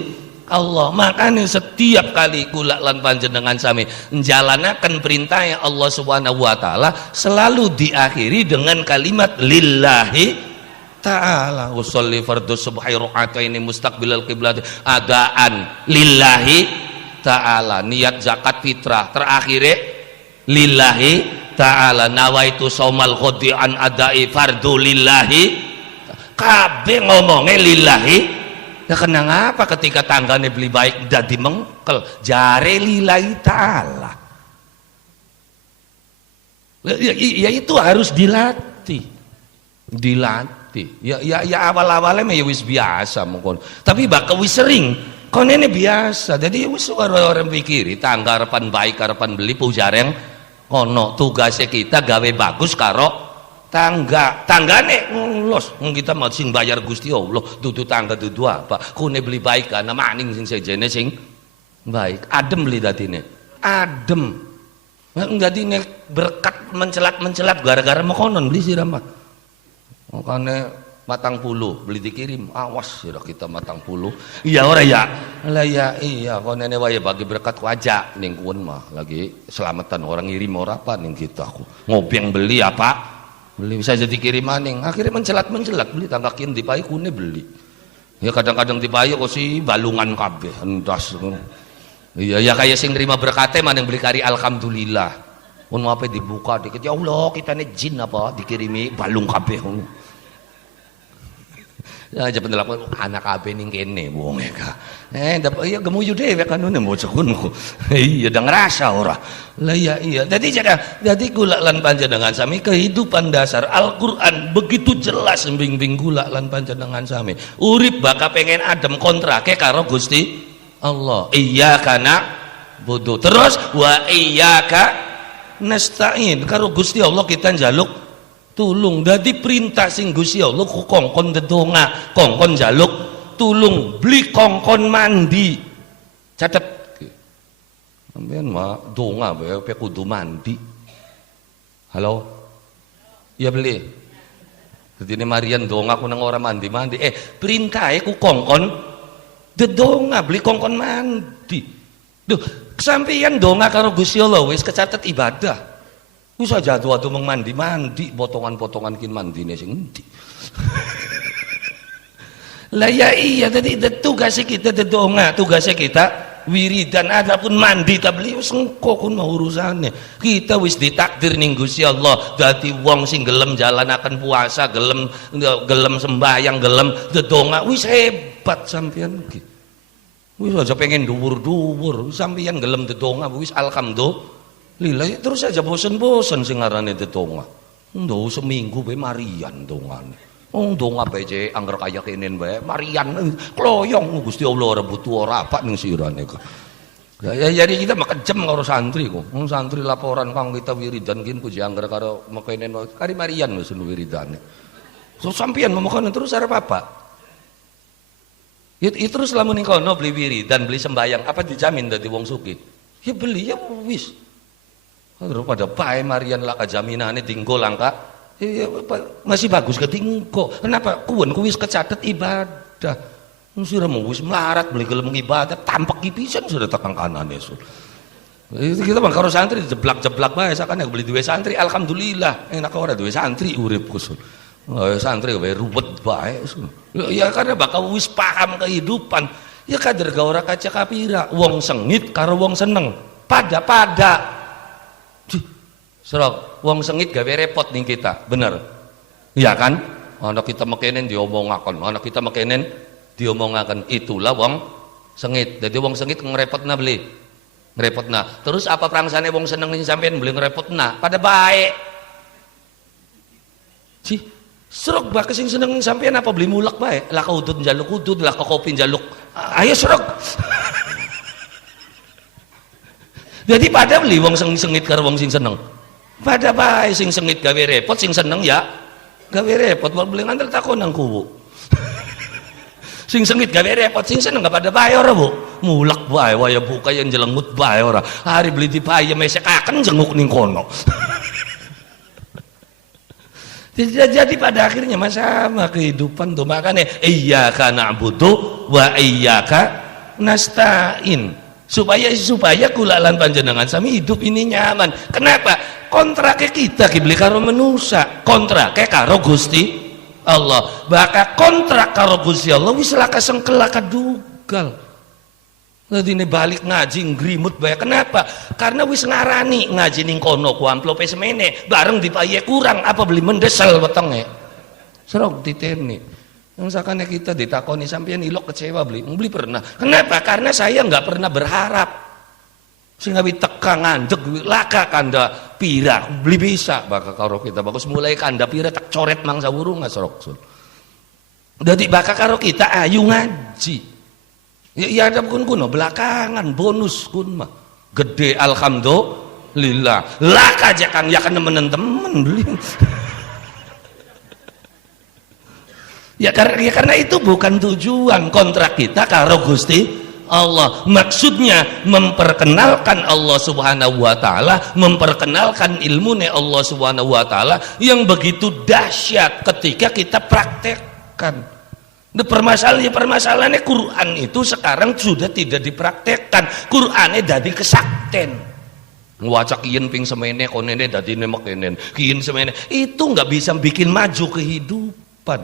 Allah. Makanya setiap kali kula lan panjenengan sami njalanaken perintah Allah Subhanahu wa taala selalu diakhiri dengan kalimat lillahi ta'ala. Usolli fardhu subhi rakaataini mustaqbilal qiblat adaan lillahi ta'ala. Niat zakat fitrah terakhire lillahi ta'ala. Nawaitu saumal ghadi an adai fardhu lillahi. Kabeh ngomongnya lillahi. Ya kenang apa ketika tanggane beli baik dadi mengkel jare lillahi ta'ala. Ya itu harus dilatih. Ya awal-awalnya ya wis biasa mungkin. Tapi bakal wis sering kon ini biasa. Jadi wis orang pikiri tangga harapan baik harapan beli pujareng kono tugasnya kita gawe bagus karo tanggane los kita mau sing bayar Gusti Allah dudu tangga dudu apa kune beli baik karena maning sing sejene sing baik adem beli dadine adem dadine berkat mencelat gara-gara mekonon beli siramat makanya matang puluh beli dikirim awas sudah kita matang puluh iya ora ya lah ya iya kau nenek waya bagi berkat wajah ning kuwen mah lagi selamatan orang ngirim ora apa ning kita aku ngobeng beli apa beli bisa jadi kirim maning akhirnya mencelat beli tangga kian dipayu kune beli ya kadang-kadang dipayu kok si balungan kabeh entas iya ya kayak sing nerima berkate mana yang beli kari alhamdulillah pun apa dibuka dikit ya Allah kita nih jin apa dikirimi balung kabeh ya aja pendelok anak kabeh ning kene wong eka dapat iya gemuyu dhewe kanune mocokun iya udah ngerasa ora lah iya jadi kula lan panjenengan sami kehidupan dasar Al-Qur'an begitu jelas bimbing kula lan panjenengan sami urip bakal pengen adem kontrake karo Gusti Allah iyyaka na'budu terus wa iyyaka nasta'in karo Gusti Allah kita njaluk tulung. Dadi perintah sing Gusti Allah kongkon ndedonga kongkon njaluk tulung beli kongkon mandi catet sampean mah donga bae kudu mandi halo ya beli dadi ne Marian donga ku nang ora mandi perintahe ku kongkon ndedonga beli kongkon mandi duh sampeyan donga karo Gusti Allah wis kecatet ibadah. Wis aja atuh mandi potongan-potongan kin mandine sing endi. Lah ya iya tadi tugasnya kita dedonga, tugasnya kita wiridan, adapun mandi tabli wis engko kun mau urusane. Kita wis ditakdir ning Gusti Allah dadi wong sing gelem jalanaken puasa, gelem sembahyang, gelem ndedonga, wis hebat sampeyan iki. Wis aja pengen dhuwur-dhuwur, sampeyan gelem ndedonga wis alhamdulillah. Terus aja bosen-bosen sing ngarane ndedonga. Ndo seminggu bae marian dongane. Donga bae angger kaya kene bae marian kloyong Gusti Allah ora butuh ora apa ning sirane kok. Ya jadi kita makejem karo santri kok. Wong santri laporan kang kita wiridan kin ku angger karo mekene kari marian wis wiridane. So sampeyan ngomong terus arep apa? Itu terus lamun ning kono beli wiridan, beli sembayang, apa dijamin dadi wong sugih? Ya beli ya wis. Terus pada bae marian lah jaminane tinggal langka. Masih bagus ketingko. Kenapa? Kuwen kuwis kecatet ibadah. Sudah mau wis melarat beli gelem ibadah tampak pisan sudah tekan kanane sur. Itu kita bang karo santri jeblak-jeblak bae sakane beli duwe santri alhamdulillah enak ora duwe santri uripku sur. Santri wae ruwet bae sur. Ya karena bakal wis paham kehidupan. Ya kader ga ora kaca kapira wong sengit karo wong seneng. Pada Serok, wong sengit gawe repot ning kita, bener? Iya kan? Anak kita mekenen diomongaken, anak kita mekenen diomongaken. Itulah wong sengit. Jadi wong sengit ngerepotna beli, ngerepotna. Terus apa prangsane wong seneng sing sampean beli ngerepotna? Pada baik. Sih, serok bak sing seneng sampean apa beli mulak bae? Lah kaudut njaluk udut, lah kopi njaluk. Ayo serok. Jadi pada beli wong sengit karo wong sing seneng. Pada bae sing sengit gawe repot, sing seneng ya gawe repot. Wong beli ngantel takon nang kuwu. Sing sengit gawe repot, sing seneng gak pada bae ora, Bu? Mulak bae waya buka yang jelengut bae ora. Hari beli dipayem mesekaken jenguk ning kono. Jadi pada akhirnya sama kehidupan tuh makanya iyyaka na'budu wa iyyaka nasta'in. Supaya kula lan panjenengan sami hidup ini nyaman. Kenapa? Kontraknya kita beli karo manusia, kontraknya karo Gusti Allah. Baka kontrak karo Gusti Allah wis laka sengkel laka dugal. Nanti ini balik ngaji ngrimut bae. Kenapa? Karena wis ngarani ngaji ning kono ku amplope semene bareng dipaye kurang apa beli mendesel wetenge. Serok diteni. Yang sakane kita ditakoni sampeyan ilok kecewa beli pernah. Kenapa? Karena saya nggak pernah berharap. Sehingga teka ngandeg laka kanda pira beli bisa bakal karo kita bagus mulai kanda pira tak coret mangsa burung ngasrok sul. Jadi bakal karo kita ayu ngaji. Ya ada kun kuno belakangan bonus kun mah gede alhamdulillah. Laka aja kang ya kan temen-temen beli. Ya karena itu bukan tujuan kontrak kita karo Gusti Allah. Maksudnya memperkenalkan Allah Subhanahu wa taala, memperkenalkan ilmu Allah Subhanahu wa taala yang begitu dahsyat ketika kita praktekkan. Permasalahannya Quran itu sekarang sudah tidak dipraktekkan. Qur'ane dadi kesakten. Ngwacak kiyen ping semene konene dadi nemekenen. Kiyen semene itu nggak bisa bikin maju kehidupan.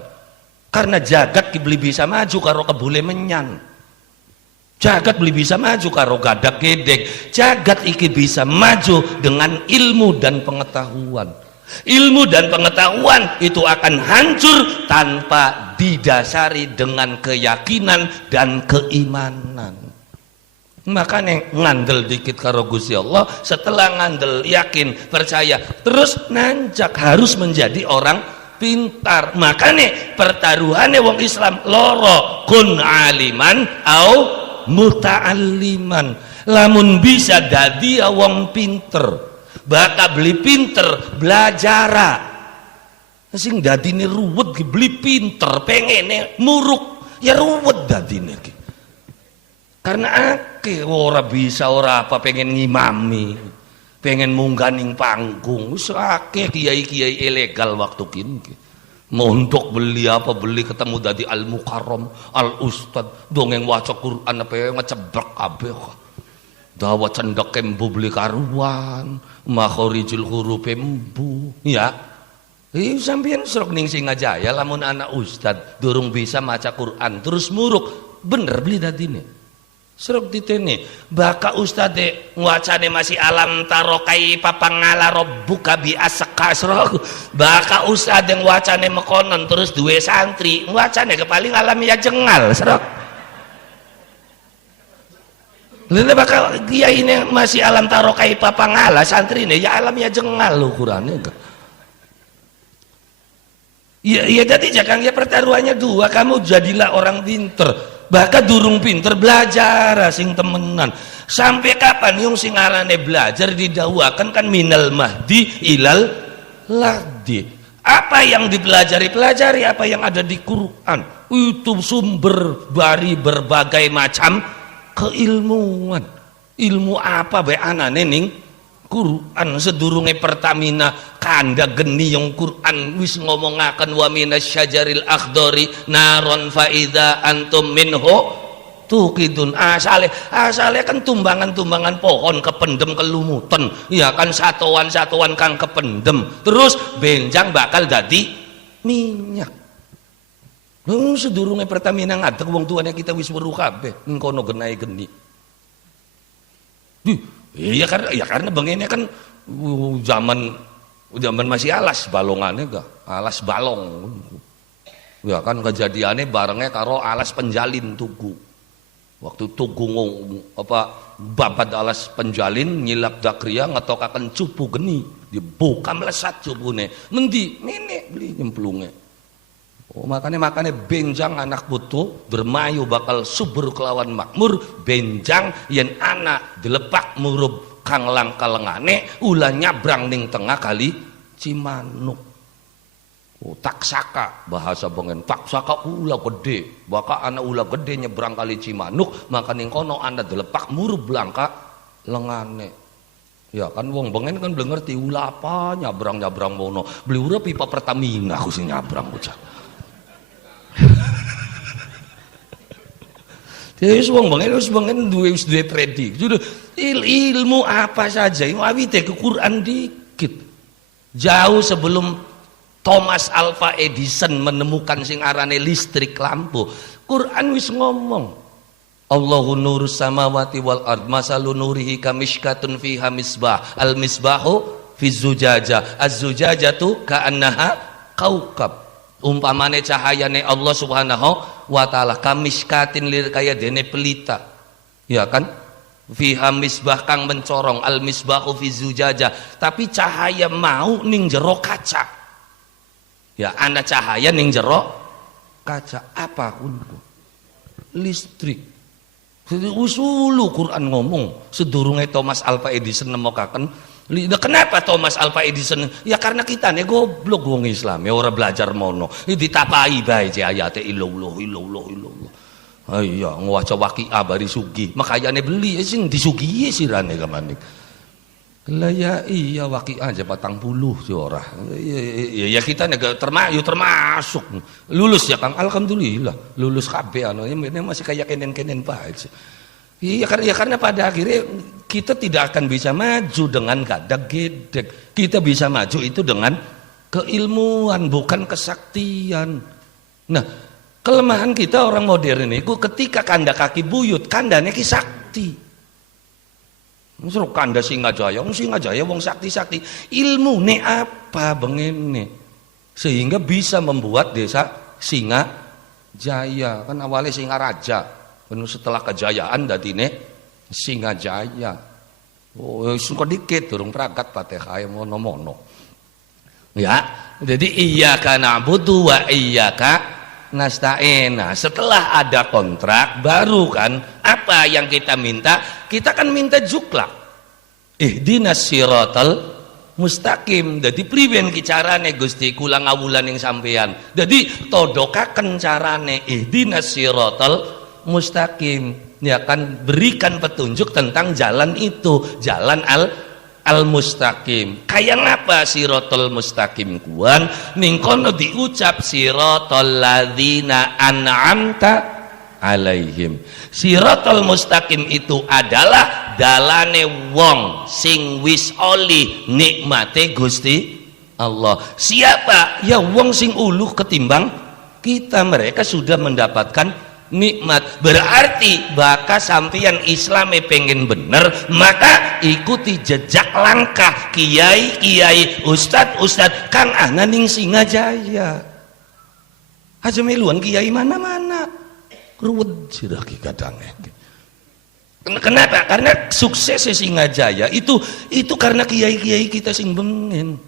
Karena jagat beli bisa maju karo kebule menyan. Jagat beli bisa maju karo gadak gedek. Jagat iki bisa maju dengan ilmu dan pengetahuan. Ilmu dan pengetahuan itu akan hancur tanpa didasari dengan keyakinan dan keimanan. Makanya ngandel dikit karo Gusti Allah, setelah ngandel yakin percaya terus nanjak harus menjadi orang pintar. Makanya pertaruhannya wong Islam loro kun aliman au muta'alliman. Lamun bisa dadi wong pinter bakal beli pinter belajara sing dadine ruwet beli pinter pengene muruk ya ruwet dadine karena ora bisa ora apa pengen ngimami pengen mungganing panggung wis akeh kiai-kiai ilegal waktu kini montok beli apa beli ketemu dadi al mukarram al ustad dongeng waca Quran apa ngecebrek kabeh dawa cendak kembu beli karuan makhorijul huruf embu ya sampeyan serok ning Singajaya lamun anak ustad durung bisa maca Quran terus muruk bener beli dadine Seruk ditene baka ustade nguacane masih alam tarokai papangala robbuka bi asaka seruk baka ustade nguacane mekonon terus duwe santri nguacane kepaling alam ya jengal seruk lele baka dia ini masih alam tarokai papangala santri ini ya alam ya jengal ukurannya ya jadi jangan ya pertaruhannya dua, kamu jadilah orang pinter bahkan durung pinter belajar sing temenan sampai kapan yung sing arane belajar didakwakan kan minal mahdi ilal lahdi. Apa yang dipelajari pelajari apa yang ada di Quran, itu sumber dari berbagai macam keilmuan. Ilmu apa bae anane ning Quran sedurunge Pertamina kanda geni yang Quran wis ngomongaken wa minasyajaril akhdari naron faida antum minhu tuqidun asale kan tumbangan-tumbangan pohon kependem kelumutan ya kan satuan-satuan kang kependem terus benjang bakal dadi minyak. Sedurunge Pertamina ngadeg wong tuane kita wis weruh kabeh ning kono genahe geni. Iya karena begini kan zaman masih alas balongannya gak alas balong ya kan kejadiannya barengnya karo alas penjalin tugu waktu tugu babat alas penjalin nyilap dakria ngetokaken cupu geni dibuka melesat cupune mendi nenek beli nyemplungnya makanya benjang anak putu bermayu bakal subur kelawan makmur benjang yen anak dilepak murub kang langkalengane ulah nyabrang ning tengah kali Cimanuk. Taksaka bahasa bengen taksaka ulah gede baka anak ulah gede nyebrang kali Cimanuk maka ning kono anak dilepak murub langka lengane. Ya kan wong bengen kan belum ngerti ulah apa nyabrang mono beli ura pipa Pertamina aku sing nyabrang bocah. Terus wong bangen duwe predik. Sudah ilmu apa saja yang awite ke Quran dikit. Jauh sebelum Thomas Alva Edison menemukan sing arane listrik lampu. Quran wis ngomong. Allahu nurus samawati wal ard masalu nurihi kamishkatun fiha misbah al misbahu fi zujaja az-zujajatu ka'annaha kaukab. Umpamane cahayane Allah Subhanahu wa taala kamiskatin lir kaya dene pelita ya kan fiha misbah kang mencorong al misbahu fi zujaja tapi cahaya mau ning jero kaca ya ana cahaya ning jero kaca apa kunku listrik usulu Quran ngomong sedurunge Thomas Alva Edison nemokaken. Kenapa Thomas Alva Edison? Ya karena kita nih goblok wong Islam ya orang belajar mono. Ditapai bae ayate illallah. Iya ngawaca waqiah bari sugih. Makayane beli sing disugihi sirane kamanik. Lah ya iya waqiah aja 40 sih ora. Ya kita nih termasuk lulus ya Kang. Alhamdulillah lulus kabeh anu ini masih kayak kenen-kenen bae. Iya karena pada akhirnya kita tidak akan bisa maju dengan gadag gedeg. Kita bisa maju itu dengan keilmuan bukan kesaktian. Nah kelemahan kita orang modern ini ketika kanda kaki buyut kandanya ki sakti. Suruh kanda Singajaya wong sakti ilmu ne apa bengene sehingga bisa membuat desa Singajaya kan awalnya Singaraja. Setelah kejayaan dadine Singajaya. Oh, suka dikit durung prakat Fatihah mono-mono. Ya, jadi iyyaka na'budu wa iyyaka nasta'in. Nah, setelah ada kontrak baru kan apa yang kita minta? Kita kan minta jukla. Ihdinas siratal mustaqim. Jadi priben ki carane Gusti kula ngawulan ing sampean. Jadi todokaken carane ihdinas siratal mustaqim ya kan berikan petunjuk tentang jalan itu jalan al-mustaqim kayak apa siratal mustaqim kuan ning kono diucap siratal ladzina an'amta alaihim siratal mustaqim itu adalah dalane wong sing wis oli nikmate Gusti Allah siapa ya wong sing uluh ketimbang kita mereka sudah mendapatkan nikmat. Berarti baka sampeyan Islame pengen bener, maka ikuti jejak langkah kiai-kiai, ustad-ustad kang ana ning Singajaya. Aja meluan kiai mana-mana ruwet sirah ki kadang. Kenapa? Karena sukses Singajaya itu karena kiai-kiai kita sing bengen.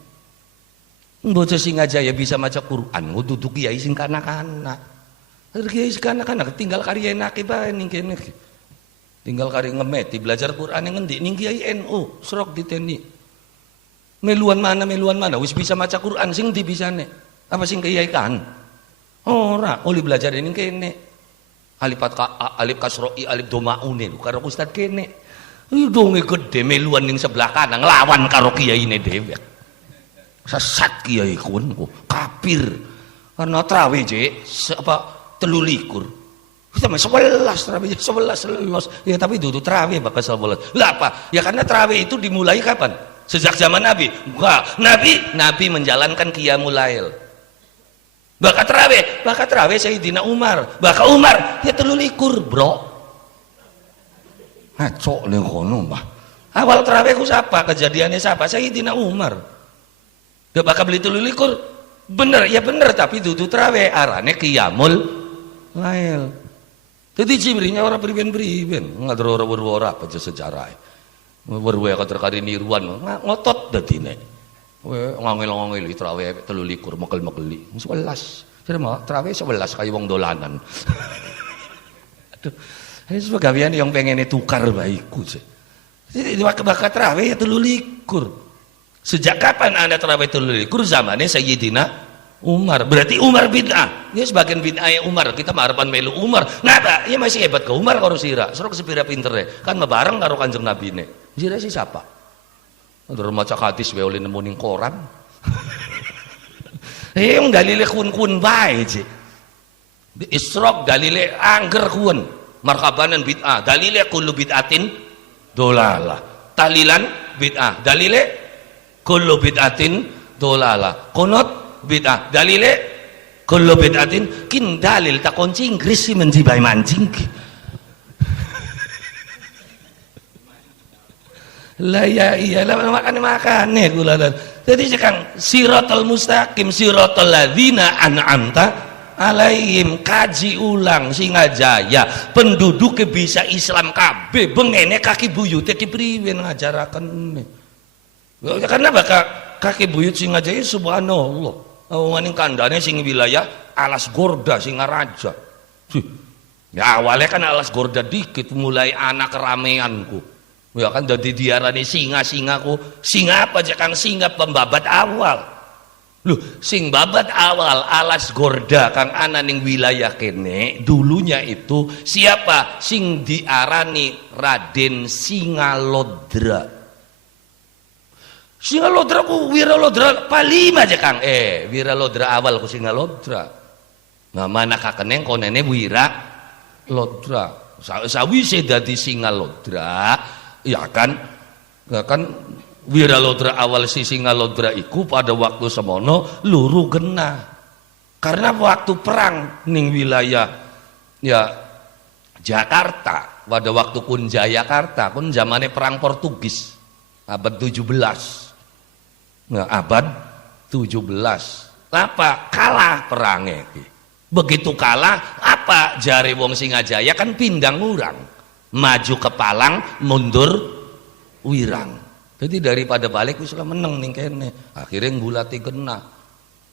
Bocah Singajaya bisa maca Quran, duduk kiai sing kanak-kanak. Kiai sing kanak-kanak tinggal karya enake bae ning kene. Tinggal karya ngemeti belajar Quran yang ngendi ning kiai NU, srok diteni. Meluan mana wis bisa maca Quran sing ndi bisane? Apa sing kiai kan? Ora, oleh belajar ning kene. Alif kasroi alif domaune karo ustad kene. Donge gede meluan ning sebelah kanan nglawan karo kiyaine dhewe. Sesat kiai kun kafir. Karena trawe je apa 23. Kita mah 11 trawe 11. Ya tapi dudu trawe bakal 11. Lah apa? Ya karena trawe itu dimulai kapan? Sejak zaman Nabi. Enggak, Nabi menjalankan qiyamul lail. Bakat trawe Sayyidina Umar. Bakat Umar ya 23, bro. Ngaco ning kono, Mbah. Awal trawe ku siapa? Kejadiannya siapa? Sayyidina Umar. Dia bakal beli 23. Bener, ya bener, tapi dudu trawe arane qiyamul lail. Jadi cimrinya orang priben-priben, ngadro ora apa sejarah. Berwe kadar-kadar niruan ngotot dadine. Ngangil-ngangil trawe 23 mekel-mekeli 11 jadi mah trawe 11 kayak wong dolanan. Aduh ini sebagian yang pengen tukar baikku sih jadi bakat trawe ya 23. Sejak kapan anda trawe 23? Zamannya Sayyidina Umar. Berarti Umar bid'ah ya sebagian bid'ah Umar kita harapan melu Umar napa ya masih hebat ke Umar karo sira serok sepira pintere kan bareng karo kanjeng Nabi ne sira si siapa? Udah maca hadis wae oleh nemu ning koran. Yang dalile kun bae je. Israq dalile angger kun. Marhabanan bid'ah. Dalile kullu bid'atin dolalah. Tahlilan bid'ah. Dalile kullu bid'atin dolalah. Qunut bid'ah. Dalile kullu bid'atin kin dalil tak kunci Inggris sih menjibai mancing. Lah ya iyalah makan gula. Jadi sekarang siratal mustaqim siratal ladzina an'amta alaihim kaji ulang Singajaya penduduk bisa Islam kabeh bengene kaki buyute ki priwe ngajaraken. Karena bakal kaki buyut Singajaya subhanallah. Maning kandane sing wilayah Alas Gorda Singaraja. Ya awalnya kan Alas Gorda dikit mulai anak rameanku. Ya kan jadi diarani singa-singaku. Singa apa aja Kang? Singa pembabat awal. Loh, sing babat awal Alas Gorda Kang ana ning wilayah kene dulunya itu siapa? Sing diarani Raden Singalodra. Singalodra ku Wiralodra palima aja Kang. Wiralodra awal ku Singalodra. Nah mana kakeneng konene Wiralodra. Sawise dadi Singalodra ya kan Wiralodra awal si Singalodra iku pada waktu semono luru genah karena waktu perang ning wilayah ya Jakarta pada waktu kun Jayakarta kun zamannya perang Portugis abad 17. Nah abad 17 apa kalah perangnya begitu kalah apa jari wong Singajaya kan pindang urang maju ke Palang mundur wirang jadi daripada balik wis meneng ning kene akhirnya ngulati genah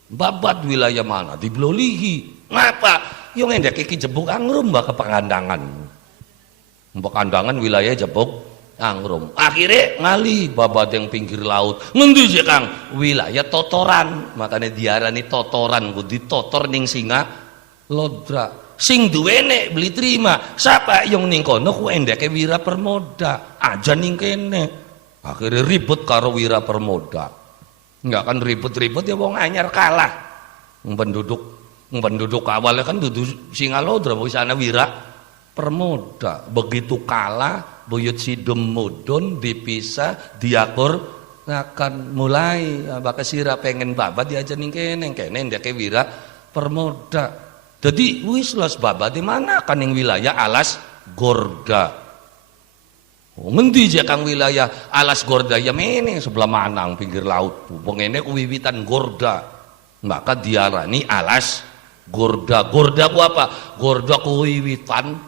babat wilayah mana diblolihi ngapa yo ngendek iki jebuk angrum mbak ke Pangandangan wilayah jebuk angrum akhirnya ngali babat yang pinggir laut ngendi sih Kang wilayah Totoran makanya diarani Totoran ku ditotor ning Singalodra sing duwene beli terima siapa yang ning kono ku endeke Wirapermoda aja ning kene akhirnya ribut karo Wirapermoda enggak kan ribut-ribut ya wong anyar kalah penduduk awalnya kan duduk Singalodra wis ana Wirapermoda begitu kalah buyut Sidem Mudun dipisah diakur akan mulai bakal sira pengen babat diaja ning kene endeke Wirapermoda. Jadi wis lah sebab di mana kan yang wilayah alas Gorda. Ngendi je kang wilayah alas Gorda ya meneh sebelah Manang pinggir laut. Pengene ku wiwitan Gorda. Maka diarani alas Gorda. Gorda ku apa? Gorda ku wiwitan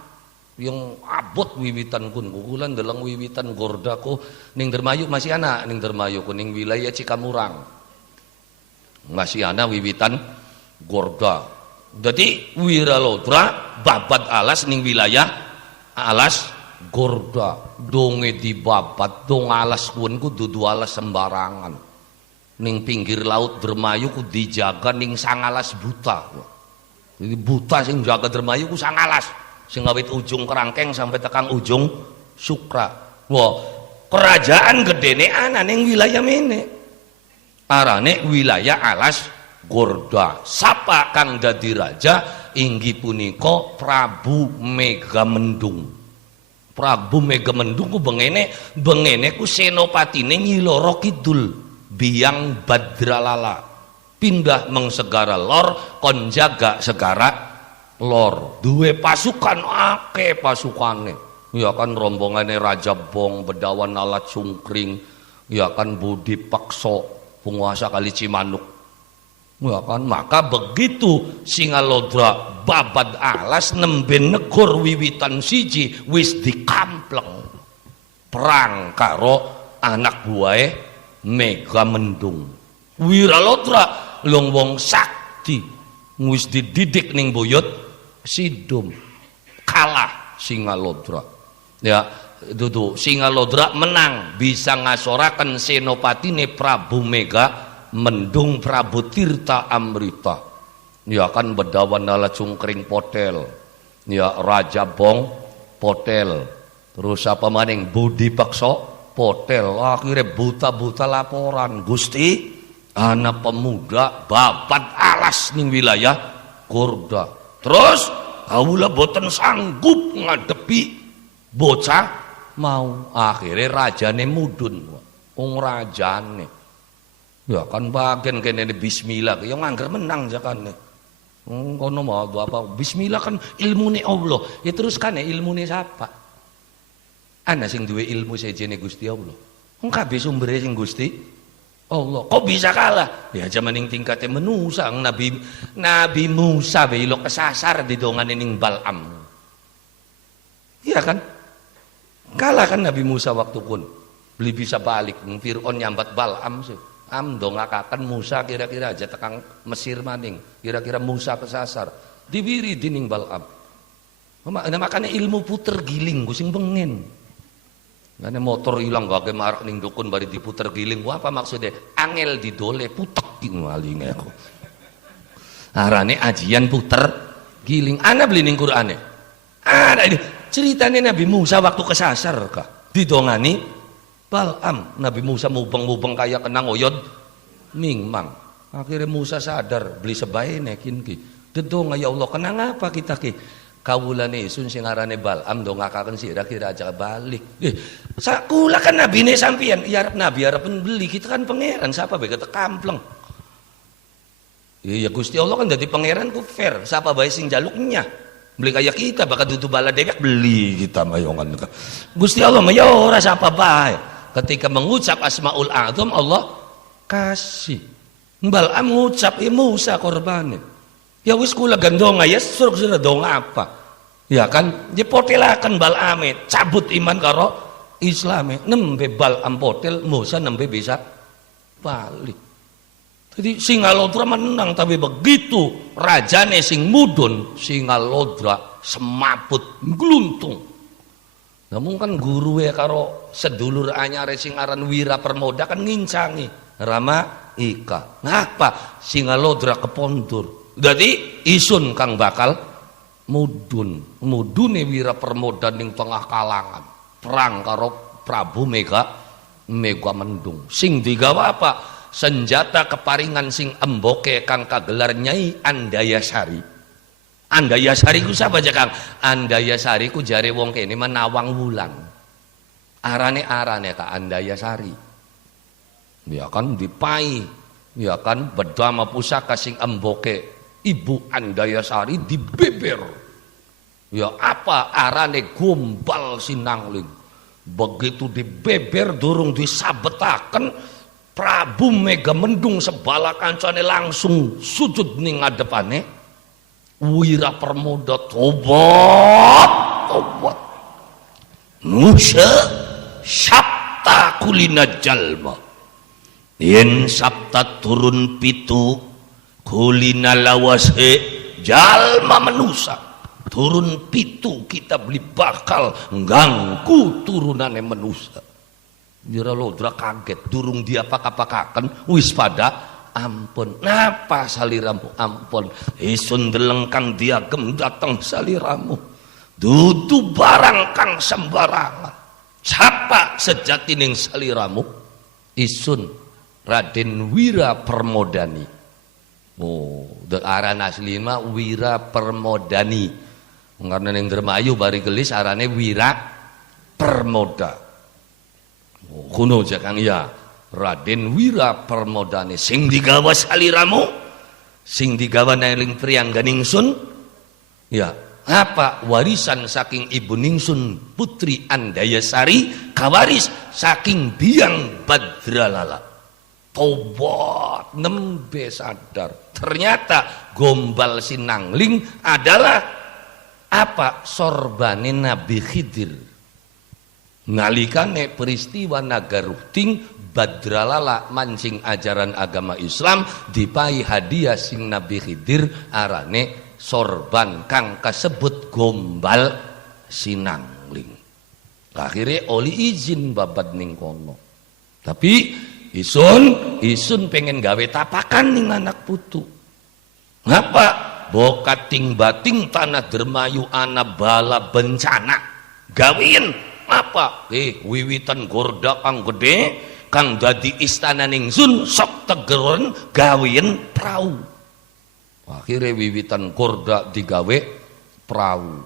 yang abot wiwitan kun. Kukulan dalam wiwitan Gorda ku ning Dermayu masih ana ning Dermayu ku ning wilayah Cikamurang. Masih ana wiwitan Gorda. Jadi Wiralodra babat alas ning wilayah alas Gorda. Donge dibabat dong alas kun ku dudu alas sembarangan. Ning pinggir laut Dermayu ku dijaga ning sangalas buta. Jadi buta sing jaga Dermayu ku sangalas. Sing ngawit ujung Kerangkeng sampai tekan ujung Sukra. Wah, kerajaan gedene ana ning wilayah mene. Arane wilayah alas Gorda. Sapa kang dadi raja inggih punika Prabu Megamendung. Prabu Megamendung ku bengene ku senopatine Nyi Loro Kidul Biang Badralala. Pindah mengsegara lor kon jaga segara lor. Duwe pasukan akeh pasukane. Ya kan rombongane Raja Bong, Bedawan Alat Sungkring, ya kan Budi Pakso, penguasa Kali Cimanuk. Ya kan, maka begitu Singalodra babad alas nembe negor wiwitan siji wis dikampleng perang karo anak buahe Megamendung. Wiralodra long wong sakti wis dididik ning Boyot Sidum, kalah Singalodra. Ya, dudu Singalodra menang bisa ngasoraken senopatine Prabu Megamendung Prabu Tirta Amrita. Ya kan Bedawan Alat Sungkring potel. Ya Raja Bong potel. Terus apa maning Budi Pakso potel. Akhirnya buta-buta laporan, Gusti anak pemuda babat alas ning wilayah Gorda. Terus kawula boten sanggup ngadepi bocah mau. Akhirnya rajane mudun. Wong rajane ya kan bagian kene bismillah yang angger menang jakane. Kono mau apa bismillah kan ilmune Allah. Ya terus kan ilmune siapa? Ana sing duwe ilmu sejene Gusti Allah. Wong kabeh sumbere sing Gusti Allah. Kok bisa kalah? Ya zaman ning tingkate manusa Nabi Musa belok kesasar di dongane ning Balam. Iya kan? Kalah kan Nabi Musa waktu kun. Beli bisa balik Fir'aun nyambat Balam sih. Dongakakan Musa kira-kira aja tekang Mesir maning. Kira-kira Musa kesasar. Dibiri dining Balam. Makanya ilmu puter giling sing bengen. Karena motor hilang gak marak ning dukun bari diputer giling. Wah, apa maksudnya? Angel didole putek gitu alinge aku. Arane ajian puter giling. Ana beli ning Qur'ane. Ana ini ceritanya Nabi Musa waktu kesasar kah? Didongani Balam. Nabi Musa mubeng-mubeng kayak kena ngoyod mingmang. Akhirnya Musa sadar beli sebaene kinki. Dedonga ya Allah kenang apa kita ki? Kawulane isun sing arane Balam dongakaken sira kira aja balik. Sakula kan nabine sampeyan, ya arep nabi arepen beli kita kan pangeran siapa bae kata kampleng. Iya Gusti Allah kan dadi pangeran ku fair, siapa bae sing jaluknya. Beli kayak kita bakal dudu bala dewek beli kita mayongan. Gusti Allah mah ya ora siapa bae. Ketika mengucap Asmaul A'zam Allah kasih. Balam ngucap Musa korbanin. Ya wis kula gandong ya suruh dong apa? Ya kan dipotelakan Balame cabut iman karo Islame nembe Balam potel Musa nembe bisa balik. Jadi Singalodra menang tapi begitu rajane sing mudun Singalodra semaput gluntung. Namun kan guru ya karo sedulur anyare sing aran Wira Permoda kan ngincangi Rama Ika. Ngapa Singalodra kepondur? Jadi isun kang bakal mudune Wira Permoda ning tengah kalangan perang karo Prabu Megamendung. Sing digawa apa? Senjata keparingan sing emboke kang kagelar Nyai Andayasari. Andayasari ku sapa aja Kang? Andayasari ku jare wong kene menawang wulan. Arane ka Andayasari. Ya kan dipai. Ya kan bedama pusaka sing emboke Ibu Andayasari dibeber. Ya apa arane Gombal Sinangling. Begitu dibeber durung disabetaken, Prabu Megamendung sebala kancane langsung sujud ning ngadepane. Wirapermoda tobat. Nusa sabta kulina jalma. Yen sabta turun pitu kulina lawase jalma manusa. Turun pitu kita beli bakal ngganggu turunane manusia. Wira Lodra kaget durung diapak-apakaken wis pada ampun. Napa saliramu ampun? Isun deleng kang diagem dateng saliramu. Dudu barang kang sembarangan. Sapa sejatining saliramu? Isun Raden Wirapermodani. Oh, aran asli mah Wirapermodani. Karena ning Dermayu bari gelis arane Wirapermoda. Oh, kuno jakang ya. Raden Wirapermodani sing digawa saliramu, sing digawa nailing priangganing sun. Ya, apa warisan saking ibu ningsun putri Andayasari, kawaris saking biang Badralala. Tobat nembe sadar ternyata Gombal Sinangling adalah apa sorbane Nabi Khidir. Nalikane peristiwa Nagaruhting Badralala mancing ajaran agama Islam dipai hadiah sing Nabi Khidir arane sorban kang kasebut Gombal Sinangling. Akhirnya oli izin babad ning kono. Tapi isun pengen gawe tapakan ning anak putu. Ngapa? Bokating bating tanah Dermayu ana bala bencana. Gawein apa? Wiwitan gorda kang gede kang dadi istana ningsun sok tegeron gawein prau. Akhirnya wiwitan gorda digawe prau.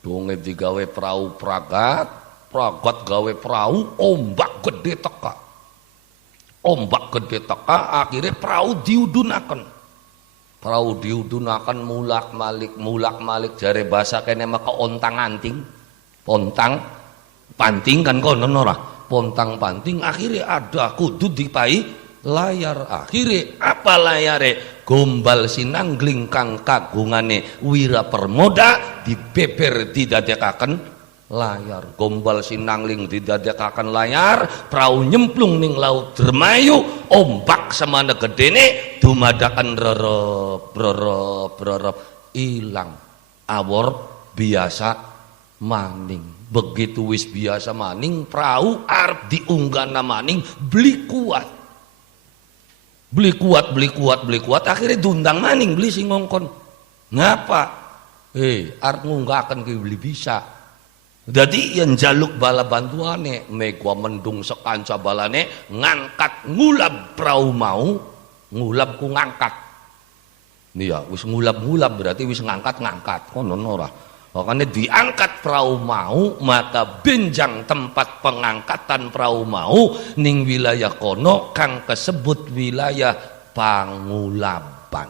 Donge digawe prau pragat gawe prau ombak gede teka. Ombak gede teka akhirnya prau diudunaken. Prau diudunaken mulak malik jare basa kene maka ontang anting. Pontang panting kan kono ora. Pontang panting akhirnya ada kudu dipai layar. Akhirnya apa layare? Gombal Sinangling kang kagungane Wirapermoda dibeber didadekaken layar. Gombal Sinangling didadekaken layar, prau nyemplung ning laut Dermayu, ombak semana gedene dumadakan rerep ilang awor biasa maning. Begitu wis biasa maning prau arep diunggana maning beli kuat akhirnya dundang maning beli sing ngongkon. Ngapa? Arep ngunggaken ki beli bisa. Jadi yang jaluk bala bantuane Megamendung sekanca balane ngangkat ngulab prau mau ngulab ku ngangkat. Iya wis ngulab berarti wis ngangkat kono ora. Makanya diangkat perahu mau maka benjang tempat pengangkatan perahu mau ning wilayah kono kang kesebut wilayah Pangulaban.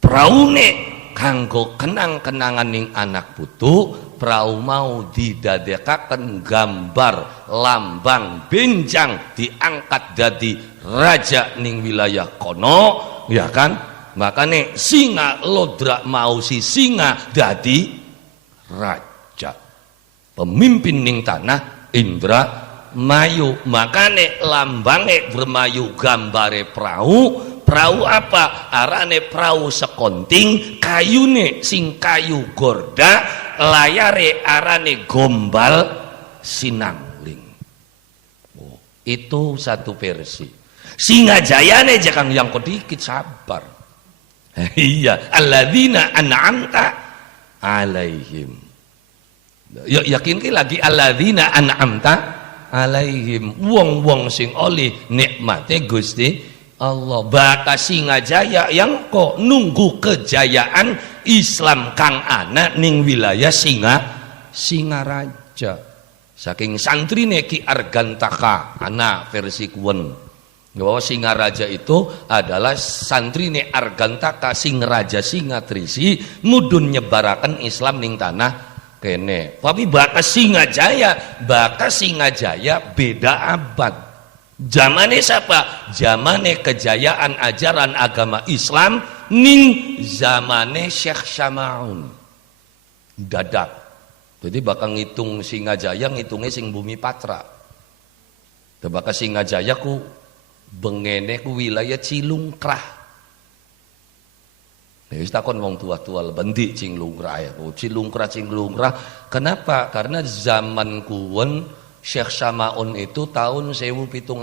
Praune kanggo kenang-kenangan ning anak putu perahu mau didadekaken gambar lambang benjang diangkat dadi raja ning wilayah kono ya kan. Makanya singa Lodra mau si singa dadi raja pemimpin ning tanah Indramayu. Makanya lambange Dermayu gambare perahu apa arane perahu sekonting kayune sing kayu gorda layare arane Gombal Sinangling. Itu satu versi. Singajayane jakang yang kodikit sabar. Iya, alladzina an'amta alaihim. Yakin ki lagi alladzina an'amta alaihim. Wong-wong sing oleh nikmate Gusti Allah. Baka Singajaya yang kok nunggu kejayaan Islam kang ana ning wilayah Singaraja. Saking santrine Ki Argantaka ana versi kuwen. bahwa Singaraja itu adalah santrine Argantaka sing raja Singatrisi mudun nyebaraken Islam ning tanah kene. Tapi bakas Singajaya beda abad. Zamane siapa? Zamane kejayaan ajaran agama Islam ning zamane Syekh Syama'un. Dadak. Jadi bakal ngitung Singajaya ngitungnya sing Bumi Patra. Bakal Singajaya ku bengene ku wilayah Cilungkrah. Wis takon wong tua-tua bendi Cilungkrah ya. Cilungkrah. Kenapa? Karena zaman kuwen Syekh Syama'un itu tahun 1730.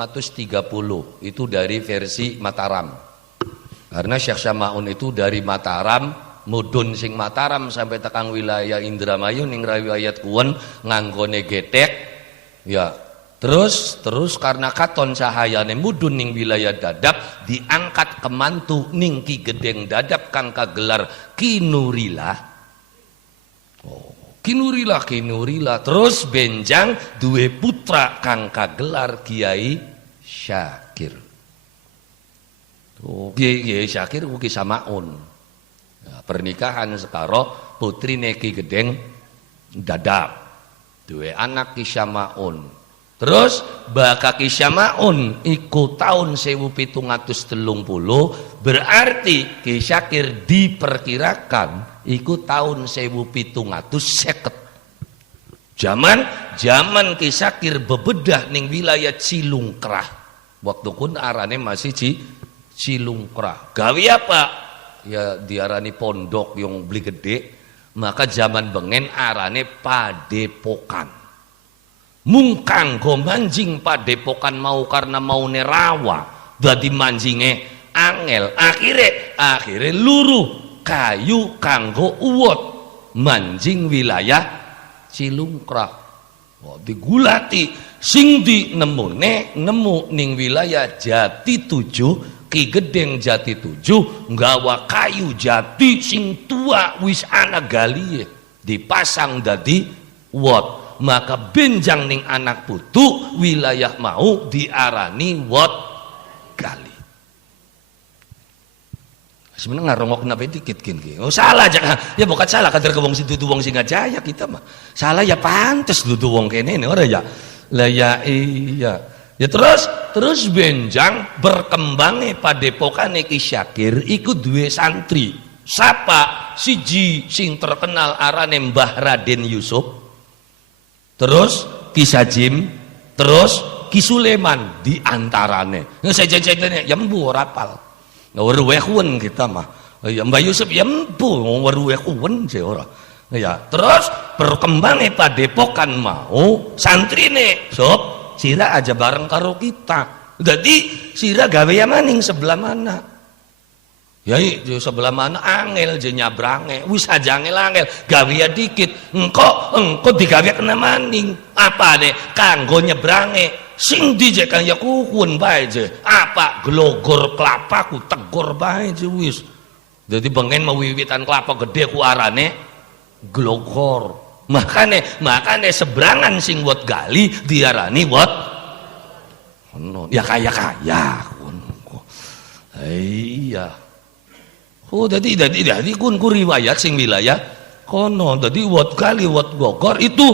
Itu dari versi Mataram. Karena Syekh Syama'un itu dari Mataram, mudun sing Mataram sampai tekan wilayah Indramayu ning riwayat kuwen nganggone getek. Ya, Terus karena katon cahayane mudun ning wilayah Dadap diangkat ke mantu ning Ki Gedeng Dadap kang kagelar Kinurilah. Kinurilah. Terus benjang duwe putra kang kagelar Kiai Syakir. Kiai Syakir ku Ki Samaun. Nah, pernikahan sekaro putrine Ki Gedeng Dadap. Duwe anak Ki Samaun. Terus baka Ki Syama'un iku tahun 1730 berarti Ki Syakir diperkirakan iku tahun 1750. Zaman Ki Syakir bebedah ning wilayah Cilungkrah. Waktu kun arane masih Cilungkrah. Gawe apa? Ya diarani pondok yang beli gede. Maka zaman bengen arane Padepokan. Mung kanggo manjing Padepokan mau karena mau nerawa dadi manjinge angel akhire luruh kayu kanggo uwot manjing wilayah Cilungkrah. Digulati sing di nemu ning wilayah Jati 7 Ki Gedeng Jati 7 nggawa kayu jati sing tua wis ana gali dipasang dadi uwot. Maka benjang ning anak putu wilayah mau diarani Wot Gali. Sebenarnya ngarongok nabe dikit gini. Oh salah jangan. Ya bukan salah kader ke wong situ wong Singajaya kita mah. Salah ya pantes dudu wong kene ini ora ya. Lah ya iya. Ya terus benjang berkembangnya Padepokane Ki Syakir iku duwe santri. Sapa siji sing terkenal arane Mbah Raden Yusuf. Terus Ki Sajim, terus Ki Suleman di antarane. Nah sejen-sejennya ya mbu rapal. Nah weruwe kuwen kita mah. Ya Mbah Yusuf ya mbu weruwe kuwen je ora. Ya terus perkembangnya Padepokan mau santrine sob sira aja bareng karo kita. Jadi sira gawe maning sebelah mana? Ya di sebelah mana angel je nyabrange wis aja angel gawe dikit engko digawe kena maning apa ne kanggo nyebrange sing dije kan ya kukun bae je apa glogor kelapa ku tegor bae je wis jadi bengen mawiwitan kelapa gede ku arane glogor makane sebrangan sing buat gali diarani buat ya kaya iya. Oh jadi kun riwayat sing wilayah kono. Jadi Wot Gali Wot Bogor itu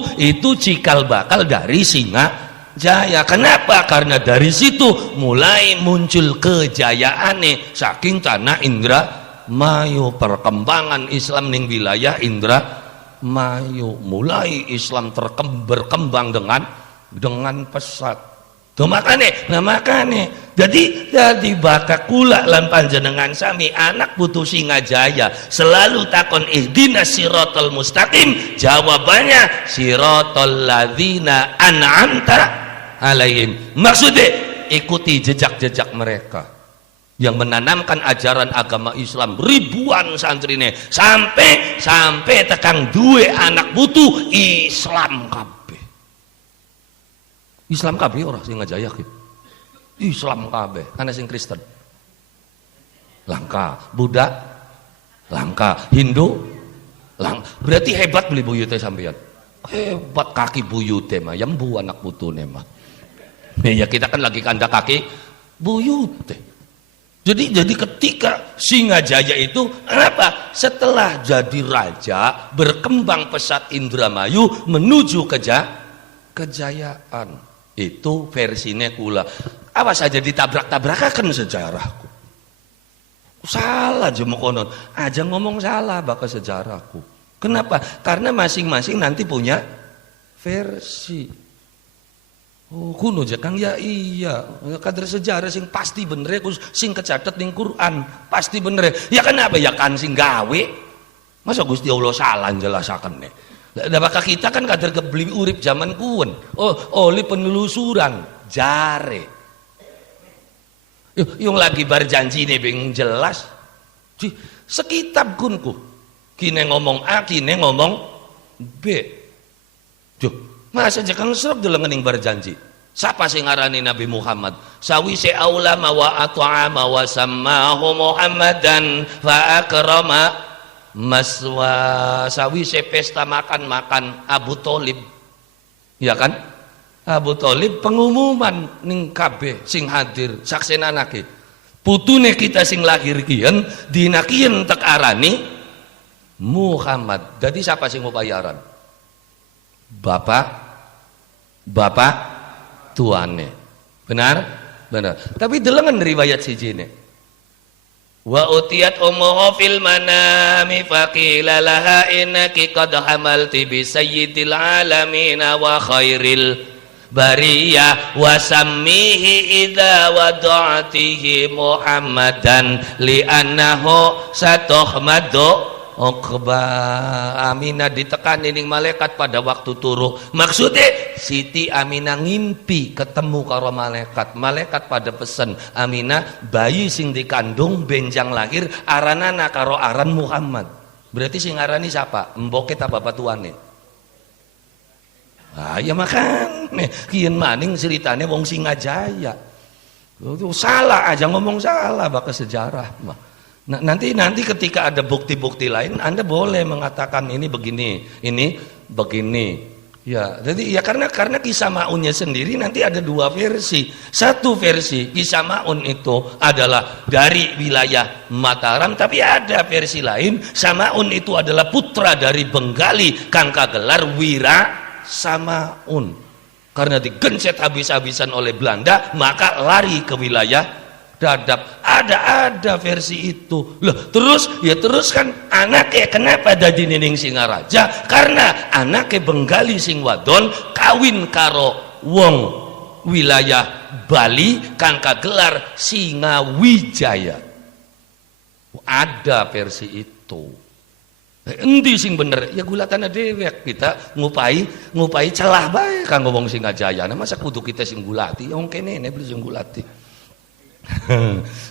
cikal bakal dari Singajaya. Kenapa? Karena dari situ mulai muncul kejayaane saking tanah Indramayu, perkembangan Islam ning wilayah Indramayu. Mulai Islam berkembang dengan pesat. Tuh makane jadi baka kula lan panjenengan sami anak putu Singajaya selalu takon ihdinas siratal mustaqim, jawabannya siratal ladzina an'amta alaihim. Maksudnya ikuti jejak-jejak mereka yang menanamkan ajaran agama Islam ribuan santrine sampai tekan duwe anak putu Islam kabeh. Islam kabeh ora Singajaya ki. Islam kabeh, ana sing Kristen. Langka, Buddha langka, Hindu langka. Berarti hebat beli buyute sampean. Hebat kaki buyute mah, ya mbu anak putune mah. Ya kita kan lagi kanda kaki buyute. Jadi ketika Singajaya itu apa? Setelah jadi raja, berkembang pesat Indramayu menuju kejayaan. Itu versinya kula. Awas aja ditabrak-tabrakakan sejarahku. Salah aja mau konon. Aja ngomong salah bakal sejarahku. Kenapa? Karena masing-masing nanti punya versi. Oh, kuno aja Kang ya iya. Kader sejarah sing pasti bener sing kecatet ning Quran pasti bener. Ya kenapa ya kan sing gawe. Masa Gusti Allah salah jelasaken nih. Lah bakal kita kan kader kebeli urip zaman kuwen. Oh, oleh penelusuran jare. Yung lagi berjanji nih bing jelas. Sekitab kunku. Kine ngomong A, kine ngomong B. Masa jangan serap dalam ngening berjanji. Siapa sing ngarani Nabi Muhammad? Sawise aulama wa at'ama wa sammahu Muhammadan fa akrama maswa. Sawise pesta makan Abu Thalib. Ya kan? Abu Thalib pengumuman ning kabeh sing hadir saksenanake. Putune kita sing lahir kian dina kian tek arani Muhammad. Jadi siapa sing mau bayaran? Bapak tuane. Benar? Benar. Tapi delengan riwayat sijine. Wa utiyat ummuhu fil manami faqila laha innaki qad hamalti bi sayyidil alamin wa khairil bariyah wa sammihi idza wada'tihi Muhammadan li annahu satuhmadu Uqba. Aminah ditekani ning malaikat pada waktu turu. Maksudnya Siti Aminah ngimpi ketemu karo malaikat. Malaikat pada pesen Aminah bayi sing dikandung benjang lahir aranana karo aran Muhammad. Berarti sing arani siapa? Mboket apa batuane? Ah ya makan kian maning ceritane wong Singajaya. Salah aja ngomong salah bakal sejarah mah. Nah, nanti ketika ada bukti-bukti lain Anda boleh mengatakan ini begini, ini begini. Ya, jadi ya karena kisah Maunnya sendiri nanti ada dua versi. Satu versi kisah Maun itu adalah dari wilayah Mataram, tapi ada versi lain Samaun itu adalah putra dari Benggali kang kagelar Wira Samaun. Karena digencet habis-habisan oleh Belanda, maka lari ke wilayah Dadap. Ada versi itu. Loh, terus kan anaknya kenapa dadi nining Singaraja? Karena anaknya Benggali sing wadon kawin karo wong wilayah Bali kang kagelar Singawijaya. Ada versi itu. Endi sing bener? Ya gulatana dewek kita ngupai celah bae kanggo wong Singajaya. Nah, masa kudu kita sing gulati? Wong kene beli sing gulati.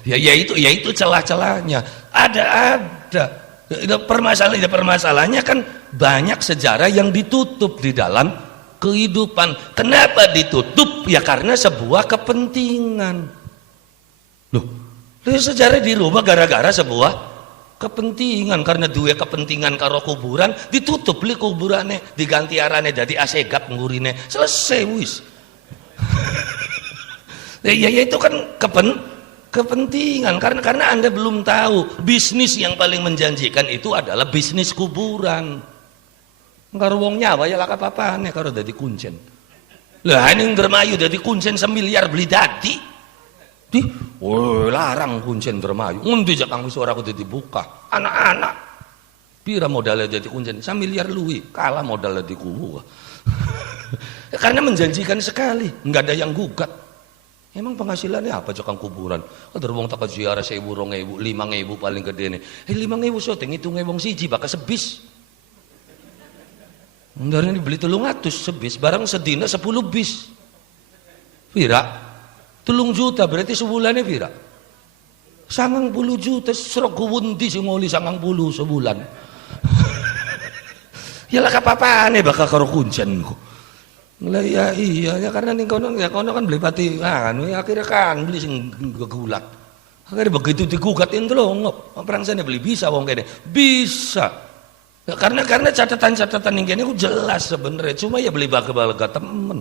ya itu celah-celahnya ada permasalahannya kan banyak sejarah yang ditutup di dalam kehidupan. Kenapa ditutup? Ya karena sebuah kepentingan. Loh, sejarah dirubah gara-gara sebuah kepentingan. Karena dua kepentingan karo kuburan ditutup li kuburannya diganti arane jadi asegap ngurine selesai wis. Ya itu kan kepentingan karena Anda belum tahu bisnis yang paling menjanjikan itu adalah bisnis kuburan. Karo wong nyawa ya laka papane karo dadi kuncen. Lah ning Indramayu dadi kuncen semiliar beli dadi. Larang kuncen Indramayu. Ngendi jak kang wis ora kudu dibuka. Anak-anak pira modalnya dadi kuncen? Samiliar luwi, kalah modal di kubu. Karena menjanjikan sekali, enggak ada yang gugat. Emang penghasilannya apa cokang kuburan? Ada wong tak ziarah 1.000, 2.000, 5.000 paling gede nih. 5.000 syuting itu ngewong siji bakal sebis. Ndarane beli 300 sebis, barang sedina 10 bis. Pira? 3 juta berarti sebulannya pira? 90 juta serok wundi sing ngoli 90 sebulan. Ya lah kapapane bakal karo kuncenku. Lah ya iya ya karena ning kono kan beli pati kan akhirnya kan beli sing gegulat. Akhirnya begitu digugat entlongop. Prangsane beli bisa wong kene. Bisa. Ya, karena catatan-catatan ning kene ku jelas sebenarnya cuma ya beli baga-baga temen.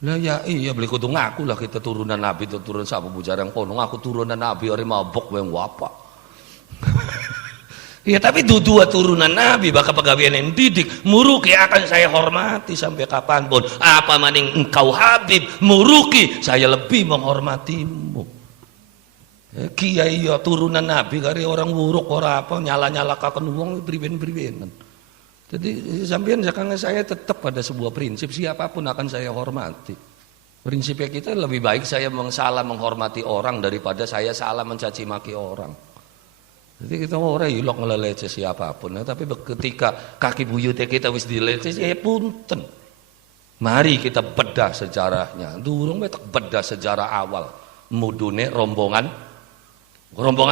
Lah ya iya beli kudu ngaku lah kita turunan nabi turunan sapa bujarang kono ngaku turunan nabi ora mabok wae apa. Ya tapi dua turunan nabi bakal pegawaian yang didik muruki akan saya hormati sampai kapanpun. Apa maning engkau Habib muruki saya lebih menghormatimu. Kiai ya turunan nabi kari orang wuruk ora apa nyala-nyalakaken wong priben-pribenan. Jadi sampean jangan saya tetap pada sebuah prinsip siapapun akan saya hormati. Prinsipnya kita lebih baik saya salah menghormati orang daripada saya salah mencaci maki orang. Jadi kita orang ilok ngelelece siapapun. Nah, tapi ketika kaki buyutnya kita wis dilece ya punten. Mari kita bedah sejarahnya. Durung betak bedah sejarah awal. Mudune rombongan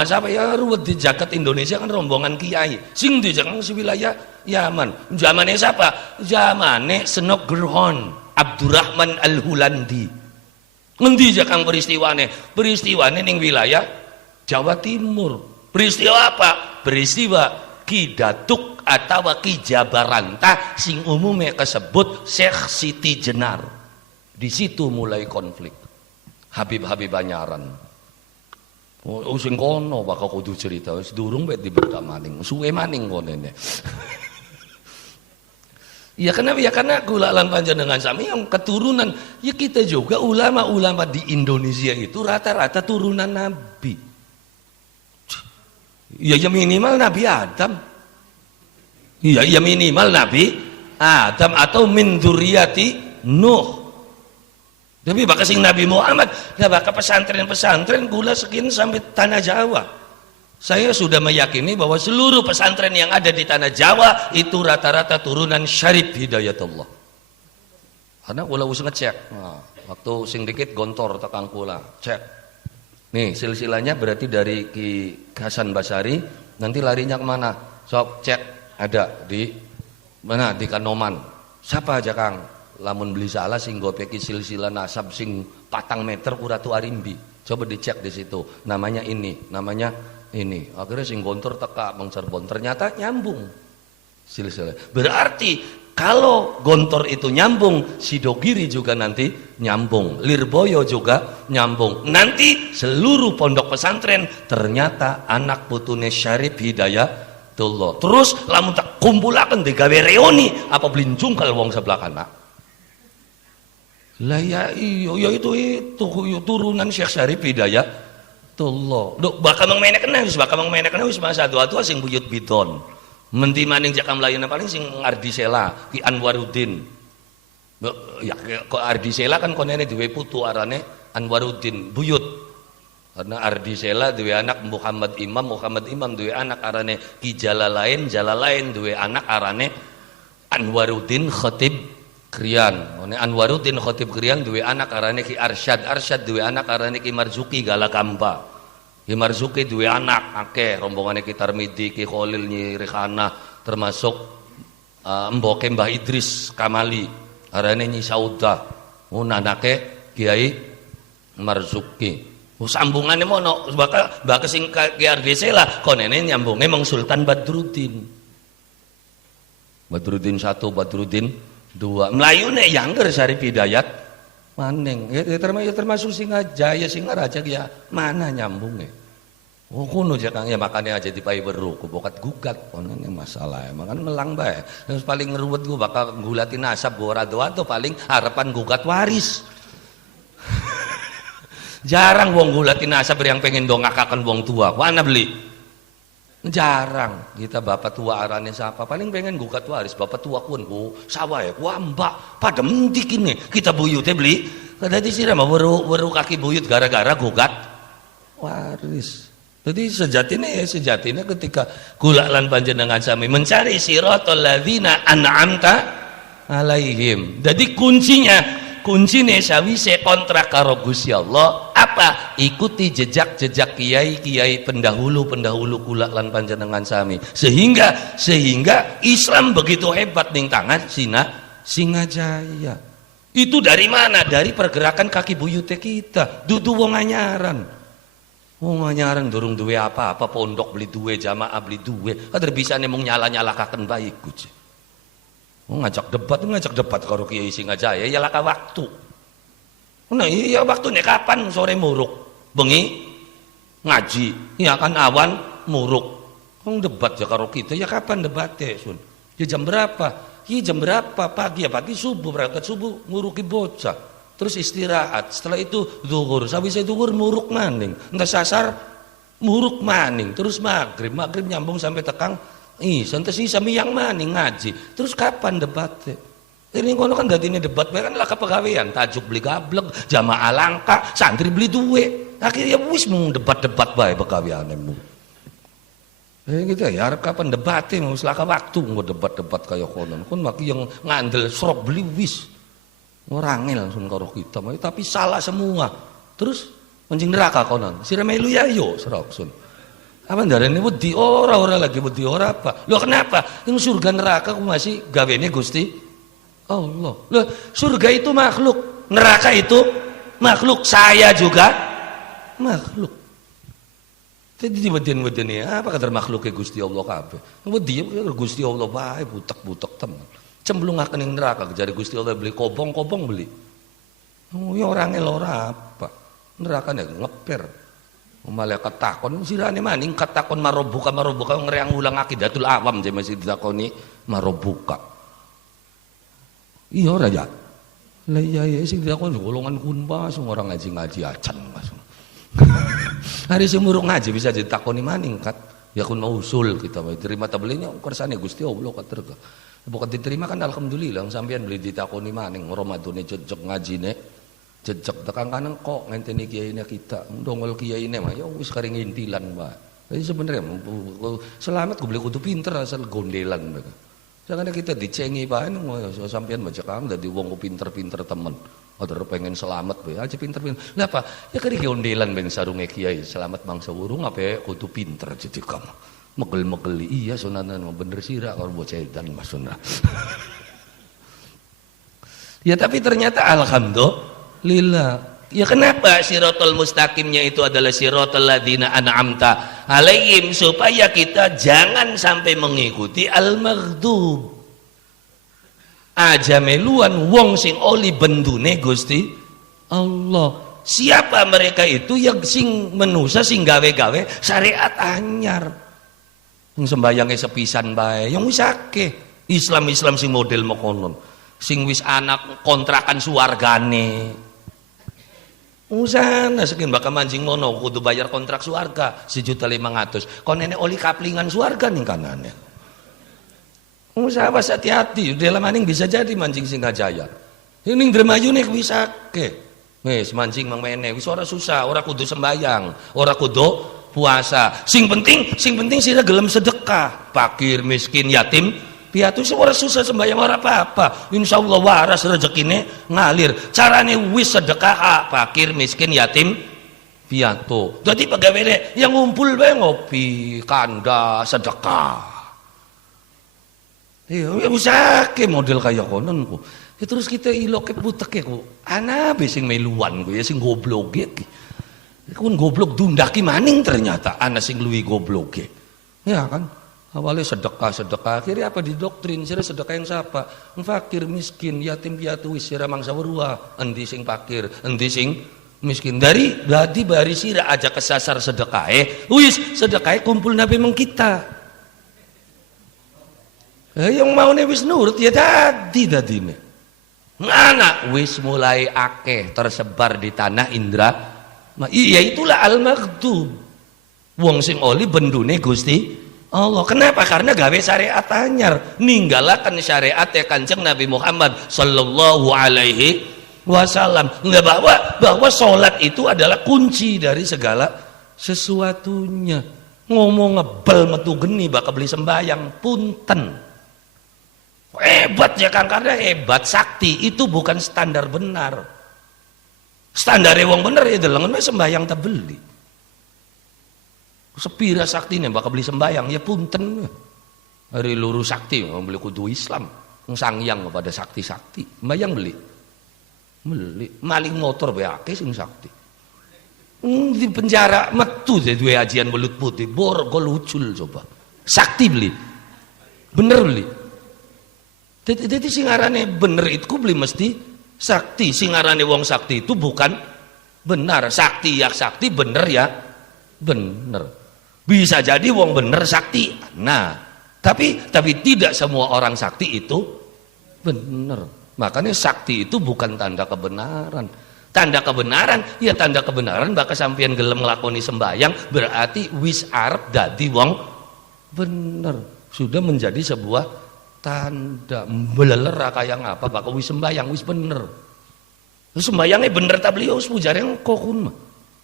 siapa ya ruwet di jagat Indonesia kan rombongan kiai sing di jangan wilayah Yaman zamannya siapa zamannya Senok Gerhon Abdurrahman Al-Hulandi ngendi jakang peristiwane ning wilayah Jawa Timur peristiwa apa peristiwa Ki Datuk atau Ki Jabaranta sing umumnya kesebut Syekh Siti Jenar di situ mulai konflik Habib Banyaran. Oh sing kono bakal kudu cerita wis durung bet dibedah maning suwe maning konene. Ya karena kula lan panjenengan sami yang keturunan ya kita juga ulama-ulama di Indonesia itu rata-rata turunan nabi. Ya minimal Nabi Adam. Ya minimal Nabi Adam atau min dzurriyyati Nuh. Tapi bakal sing Nabi Muhammad, nah bakal pesantren-pesantren gula sekian sampai tanah Jawa. Saya sudah meyakini bahwa seluruh pesantren yang ada di tanah Jawa itu rata-rata turunan Syarif Hidayatullah. Karena kula wis ngecek, nah, waktu sing dikit gontor tekan kula, cek. Nih silsilahnya berarti dari Ki Hasan Basari, nanti larinya kemana? Sok cek ada di mana di Kanoman. Siapa aja Kang? Lamun beli salah sing gopeki silsilah nasab sing 4 meter kuratu arimbi. Coba dicek di situ. Namanya ini. Akhirnya sing gontor teka Bang Cirebon. Ternyata nyambung silsilah. Berarti kalau gontor itu nyambung, Sidogiri juga nanti nyambung. Lirboyo juga nyambung. Nanti seluruh pondok pesantren ternyata anak putune Syarif Hidayatullah. Terus lamun tak kumpulaken digawe reuni apa blincungkel wong sebelah kanan. Lah ya iya itu turunan Syekh Syarif Hidayatullah. Duk bakal mengmenekna wis masa tua sing buyut bidon. Menti maning jakam layana paling sing Ardisela Ki Anwaruddin. Ya kok Ardisela kan konene duwe putu arane Anwaruddin buyut. Karena Ardisela duwe anak Muhammad Imam duwe anak arane Ki Jalalain duwe anak arane Anwaruddin Khatib Krian. Anwaruddin Khatib Krian duwe anak arane Ki Arsyad duwe anak arane Ki Marzuki Galakamba. Ki Marzuki duwe anak akeh rombongane Ki Tarmidi, Ki Khalil Nyi Rehana termasuk mboke Mbah Idris Kamali arane Nyi Sauda. Anake Kiai Marzuki. Sambungane mono bakal sing Ki Ardisela konene nyambunge Mang Sultan Badruddin 1 Badruddin 2 Melayune Yangger Syarif Hidayat maning ya termasuk Singajaya Singaraja ya mana nyambungnya kuno aja Kang ya makanya aja dipai beru bokat gugat konene masalah makan melang bae terus paling ngeruwet gua bakal ngulatin nasab gua rado paling harapan gugat waris. Jarang wong ngulatin nasab yang pengen dongakaken wong tua mana beli jarang kita bapak tua arane siapa paling pengen gugat waris bapak tua kun ku sawah ya ku ambak pada mendik ini kita buyutnya beli kada disirama weru kaki buyut gara-gara gugat waris. Jadi sejatinya ketika kula lan panjenengan sami mencari siratal ladzina an'amta alaihim. Jadi kuncinya sawise kontrak karo Gusti Allah apa? Ikuti jejak kiai pendahulu kula lan panjenengan sami. Sehingga Islam begitu hebat ning tangan Singajaya. Itu dari mana? Dari pergerakan kaki buyute kita. Dudu wong anyaran. Wong anyaran durung duwe apa-apa pondok beli duwe jamaah beli duwe. Kader bisane mung nyala-nyalakaken baik Gusti. Ngajak debat karo Kiai Singajaya ya laka waktu. Nah iya waktunya kapan sore muruk, bengi ngaji, ya kan awan muruk. Wong debat ya karo kita, ya kapan debatnya sun? Ya jam berapa? Ya jam berapa? Pagi ya pagi subuh, berangkat subuh nguruki bocah. Terus istirahat, setelah itu zuhur, habis zuhur muruk maning. Entah sasar muruk maning, terus maghrib nyambung sampai tekang santai sisa miyang maning ngaji. Terus kapan debatnya? Ini kono kan dadi ini debat kan lah kepegawaian, tajuk beli gablek, jamaah langka, santri beli duwe. Akhirnya wis mau debat-debat bae pegawaianmu. Gitu ya, kapan debatnya mau selaka waktu mau debat-debat kayak konon. Kon maki yang ngandel serok beli wis. Orangnya langsung karo kita, tapi salah semua. Terus mancing neraka konon. Sira melu ya yo serok sun. Apa ndarane wedi ora lagi wedi ora apa. Loh kenapa? Yang surga neraka ku masih gawene Gusti Allah. Loh, surga itu makhluk, neraka itu makhluk, saya juga makhluk. Jadi dibeden-beden ya, apa kata makhluknya Gusti Allah kabeh. Wedi Gusti Allah bae butek-butek temen. Cemplungaken ing neraka jare Gusti Allah beli kobong-kobong beli. Oh ya orang ora apa. Nerakane ngeper. Malaikat takon sirane maning katakon marobuka ngreang ulang akidatul awam je masih ditakoni marobuka. Iya ora ya. Lah iya sing ditakon golongan kunba sing ora ngaji-ngaji acan Mas. Hari sing muruk ngaji bisa ditakoni maning kat. Ya kun mau usul kita terima tabelinya kersane Gusti Allah katerga. Bukan diterima kan alhamdulillah sampean beli ditakoni maning Ramadane jejeg ngajine. Jejeg tekan kanan kok ngenteni kiyaine kita. Ndongol kiyaine mah ya wis karing intilan wae. Jadi sebenarnya selamat gue beli kudu pinter asal gondelan mereka. Jangan kita dicengi bae sampean baca kang dadi wong pinter-pinter temen. Ada pengen selamat bae aja pinter-pinter. Lah apa? Ya kari gondelan ben sarunge kiai selamat mangsa wurung apa kudu pinter jadi kamu. Megel-megeli iya sunanan bener sira karo bocah edan Mas Sunah. Ya tapi ternyata alhamdulillah. Ya kenapa siratal mustaqimnya itu adalah siratal ladzina an'amta alaihim supaya kita jangan sampai mengikuti al-maghdub. Aja meluan wong sing oli bendune Gusti Allah. Siapa mereka itu yang sing menusa sing gawe-gawe syariat anyar. Yang sembayange sepisan bae, yang wis akeh. Islam sing model mokonon. Sing wis anak kontrakan suwargane. Usana sekian bakal mancing mono kudu bayar kontrak suarga 1.500.000 kon nenek oli kaplingan suarga nih kanannya usaha pas hati-hati dalam maning bisa jadi mancing Singgajaya ini Indramayu nih bisa ke wis mancing mang mene wis ora susah ora kudu sembayang ora kudu puasa sing penting sira gelem sedekah fakir miskin yatim piatu ora susah sembahyang ora apa-apa insyaallah waras rezekine ngalir carane wis sedekah fakir miskin yatim piatu jadi pegawene yang ngumpul bae ngopi kanda sedekah iya bisa ke model kaya konon ku ya, terus kita iloke buteke ku ana be sing meluan ku ya sing goblok iki kun goblok dundaki maning ternyata ana sing luwi goblok ya kan. Awalnya sedekah, akhirnya apa didoktrin, sira sedekah yang siapa? Fakir, miskin, yatim piatu wis sira mangsa weruah, endi sing fakir, endi sing miskin. Dari bari sira aja kesasar sedekah wis sedekah kumpul nabi meng kita. Yang mau wis nurut ya dadine. Anak wis mulai akeh tersebar di tanah Indra. Iya itulah al-maghdub. Wong sing oli bendune Gusti Allah. Kenapa? Karena gawe syariat anyar, ninggalakan syariat ya Kanjeng Nabi Muhammad sallallahu alaihi wasallam. Enggak bahwa salat itu adalah kunci dari segala sesuatunya. Ngomong ngebel metu geni bakal beli sembayang punten. Hebat ya Kang karena hebat sakti itu bukan standar benar. Standare wong bener ya delengen sembayang tak beli. Sepira sakti nih bakal beli sembayang ya punten hari luru sakti beli kudu Islam sangyang kepada sakti sembayang beli maling motor beake sing sakti di penjara metu deh dua ajian belut putih borgol lucul coba sakti beli bener beli jadi sing arane bener itu beli mesti Sakti sing arane wong sakti itu bukan benar. Sakti ya sakti, bener ya bener. Bisa jadi wong bener sakti. Nah, tapi tidak semua orang sakti itu bener. Makanya sakti itu bukan tanda kebenaran. Tanda kebenaran, ya tanda kebenaran bakal sampeyan gelem nglakoni sembayang berarti wis arep dadi wong bener. Sudah menjadi sebuah tanda. Mbeleler kaya ngapa bakal wis sembayang wis bener. Sembayangnya bener ta beliau wis pujare kokun mah.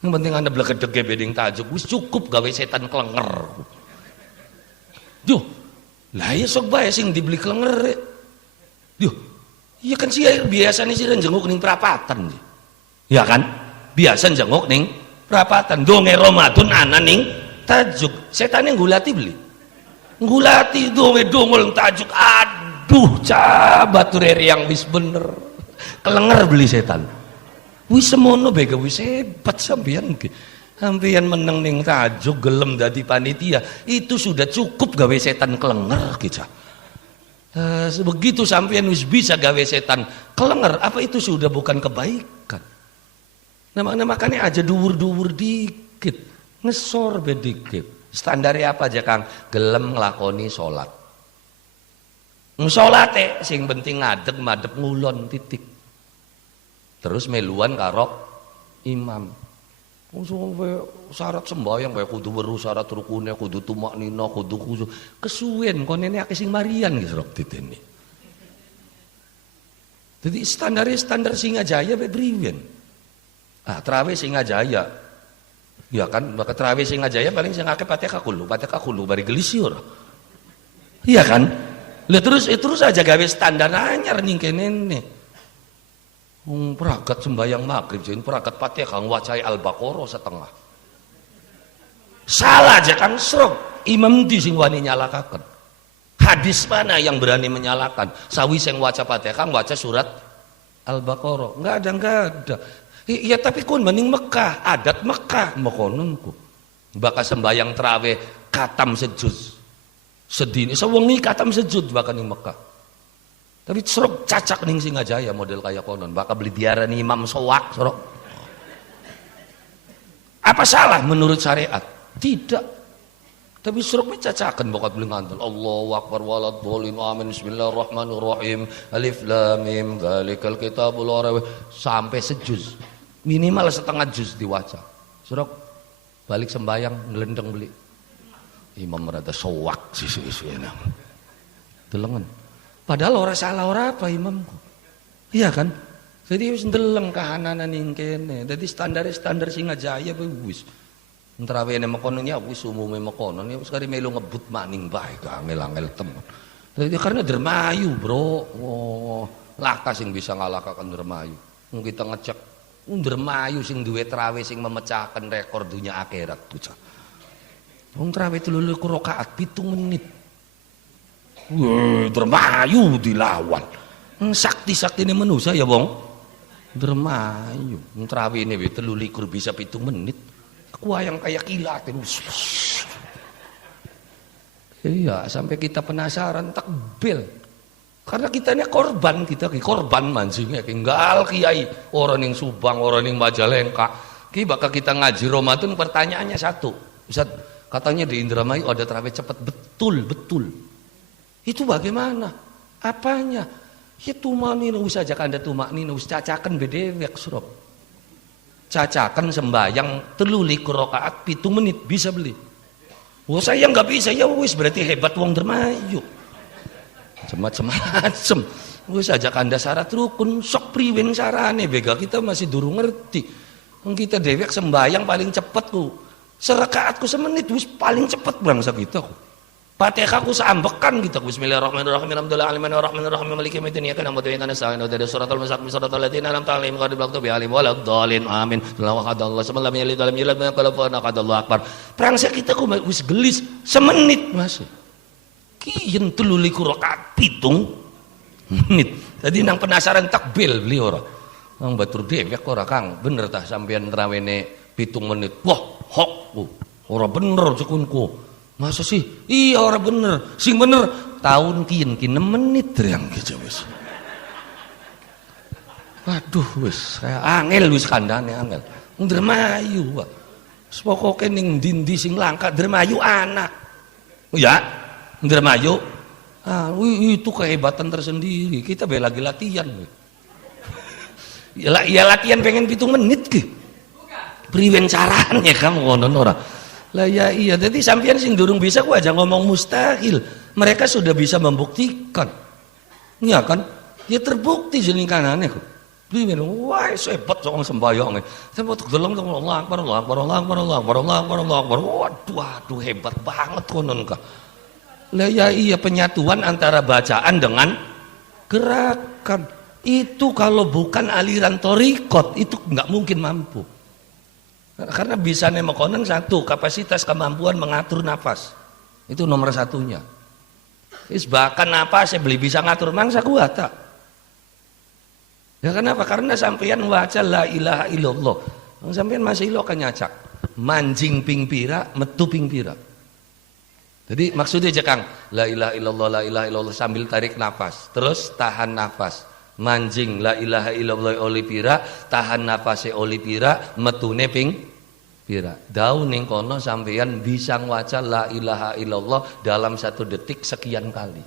Yang penting anda blegedege beding tajuk wis cukup gawe setan klenger. Duh, lah ya sok bae sing dibeli klenger. Duh, iya kan sih biasanya sih jenguk ning perapatan sih. Ya kan? Biasa jenguk ning perapatan. Donge Ramadan ana ning tajuk. Setane ngulati beli. Ngulati donge dongol tajuk. Aduh, cabature yang wis bener. Kelenger beli setan. Wis semono bega wis hebat sampeyan ki. Sampeyan meneng ning tajuk gelem dadi panitia, itu sudah cukup gawe setan kelenger ki, Cak. Begitu sampeyan wis bisa gawe setan kelenger, apa itu sudah bukan kebaikan? Nah, makanya aja dhuwur-dhuwur dikit, ngesor be dikit. Standarnya apa aja Kang? Gelem nglakoni salat. Salate sing penting ngadeg madhep ngulon titik. Terus meluan karo imam. Syarat sembahyang wae kudu weruh syarat rukune, kudu tumaknina, kudu khusyuk. Kesuwen konene akeh sing marian nggih Rok ditene. Jadi standar Singajaya bae briwen. Ah, trawe Singajaya. Ya kan, maka trawe Singajaya paling sing akeh Fatihah kulo bari gelis ora. Iya kan? Lah terus aja gawe standar anyar ning kene. Peragat sembahyang maghrib jadi peragat Fatihah ngwacai Al-Baqarah setengah. Salah aja kan serok. Imam di sing wani nyalakaken. Hadis mana yang berani menyalakan? Sawi sing waca Fatihah waca surat Al-Baqarah. Enggak ada. Iya tapi kun mending Mekah, adat Mekah mekononku. Bakal sembahyang traweh katam sejud. Sedini sewengi katam sejud bakal ning Mekah. Tapi serok cacak ning Singajaya model kayak konon, bakal beli diarani imam soak serok. Apa salah menurut syariat? Tidak. Tapi serok cacakan bakat beli ngandel. Allahu akbar waladhdallin amin bismillahirrahmanirrahim alif lam mim dzalikal kitabul la raiba sampai sejuz. Minimal setengah juz diwaca. Serok balik sembayang ngelendeng beli. Imam rada soak sisi-sisi enak. Delengen. Padahal ora salah ora apa imamku. Iya kan? Jadi wis ndeleng kahananan ning kene. Dadi standar Singajaya wis. Entrawene mekonon ya wis umume mekonon ya wis kari melu ngebut maning bae angel-angel temen. Jadi karena dermayu, Bro. Oh, laka sing bisa ngalahkan dermayu. Wong kita ngecek dermayu sing duwe trawe sing memecahkan rekor dunia akhirat tuh. Wong trawe 3 rakaat 7 menit. Dermayu dilawan. Sakti-sakti ini manusia ya wong. Dermayu. Trawe ini 3 bisa 7 menit. Kuayang kayak kilat. Iya, sampai kita penasaran takbil. Karena kita ini korban mancingnya. Tinggal kiai orang yang Subang, orang yang Majalengka. Bakal kita ngaji Ramadan pertanyaannya satu. Ustaz, katanya di Indramayu ada trawe cepat, betul. Itu bagaimana? Apanya? Ya tumaknina wis aja kanda tumaknina wis cacaken bedewek surop. Cacaken sembayang 3 rakaat 7 menit bisa beli. Oh saya nggak bisa ya wis berarti hebat wong dermayu. Macam-macam. Wis aja kanda syarat rukun sok priwen sarane bega kita masih durung ngerti. Wong kita dewek sembayang paling cepet ku. Serakaatku semenit wis paling cepet bangsa kita ku. Fatihah ku seambekan gitu. Bismillahirrahmanirrahim. Alhamdulillahirrahmanirrahim. Maliki yaumiddin. Iyyaka na'budu wa iyyaka nasta'in. Ihdinas siratal mustaqim. Siratal ladzina an'amta 'alaihim ghairil maghdubi 'alaihim waladdallin. Amin. Allahu samad lam yalid wa lam yulad wa lam yakul lahu kufuwan ahad. Prangsek kita ku wis gelis semenit masih. Kiyen 3 rakaat 7 menit. Tadi nang penasaran takbil beli ora. Nang batur dewek ora Kang. Bener tah sampeyan trawene 7 menit. Wah, hok. Ora bener cekunku. Masa sih? Iya orang bener. Sing bener tahun kian 6 menit yang gitu wis. Waduh wis saya angel wis kandhane angel. Ndramayu Pak. Pokoke ning ndi sing langka Ndramayu anak. Ya, Ndramayu. Itu kehebatan tersendiri. Kita lagi latihan. Ya latihan pengen 7 menit ki. Priwen carane kamu ngono ora. Lah ya iya, jadi sampean sing durung bisa ku aja ngomong mustahil. Mereka sudah bisa membuktikan. Ya kan? Ya terbukti jeneng kanane kok. Priwen wah hebat wong sembayang. Saya tuh deleng Allah Akbar Allah Akbar Allah Akbar Allah Akbar Allah Akbar Allah Akbar. Waduh hebat banget konon ka. Lah ya iya, penyatuan antara bacaan dengan gerakan. Itu kalau bukan aliran thariqat itu nggak mungkin mampu. Karena bisa nemekonen satu, kapasitas kemampuan mengatur nafas. Itu nomor satunya. Bahkan nafas saya beli bisa ngatur mangsa kuata. Ya kenapa? Karena sampean waca la ilaha illallah. Sampean masih lo kan nyacak. Manjing ping pira, metu ping pira. Jadi maksudnya aja Kang, la ilaha illallah sambil tarik nafas, terus tahan nafas. Manjing la ilaha illallah oli pira, tahan nafase oli pira, metune ping pira. Daun ning kono sampeyan bisa waca la ilaha illallah dalam 1 detik sekian kali.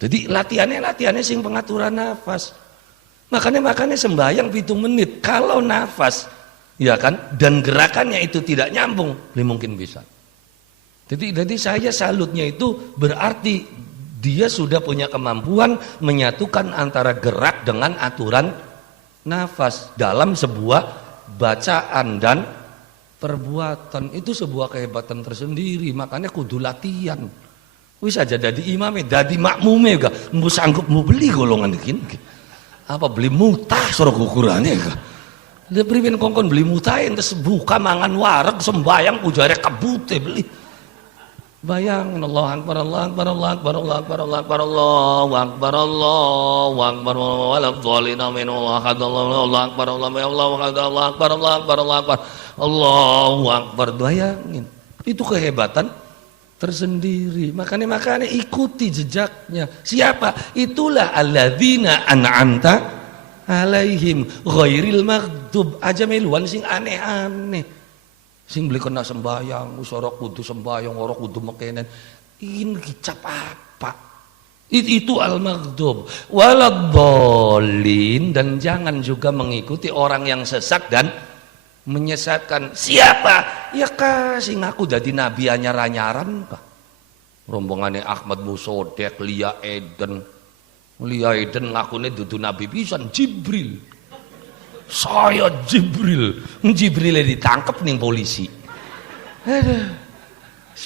Jadi latihannya sing pengaturan nafas. Makanya sembahyang 7 menit. Kalau nafas ya kan dan gerakannya itu tidak nyambung, belum mungkin bisa. Jadi saya salutnya itu berarti dia sudah punya kemampuan menyatukan antara gerak dengan aturan nafas dalam sebuah bacaan dan perbuatan. Itu sebuah kehebatan tersendiri, makanya kudu latihan. Wis aja dadi imame, dadi makmume ga mbu sanggup mau beli golongan iki. Apa beli mutah soro ukurane ga. Dia priwen kongkon beli mutah entes buka mangan wareg sembayang ujare kebute beli. Bayangin Allah Akbar Allah Akbar Allah Akbar Allah Akbar Allah Akbar Allah Akbar Allah Akbar wala dhalina min Allah Akbar Allah Akbar Allah Akbar Allah Akbar Allahu Akbar. Bayangin itu kehebatan tersendiri. Makanya ikuti jejaknya. Siapa? Itulah alladzina an'amta alaihim ghairil maghdub. Aja meluan sing aneh-aneh. Sing beli kena sembayang, usara kudu sembayang, ora kudu mekenen. Ini kicap apa? Itu al-maghdub. Waladhdallin, dan jangan juga mengikuti orang yang sesat dan menyesatkan. Siapa? Ya kasih ngaku jadi nabi anyar-anyaran kah? Rombongannya Ahmad Musodek, Lia Eden ngakune dudu nabi pisan, Jibril. Saya Jibril ditangkap nih polisi. Aduh,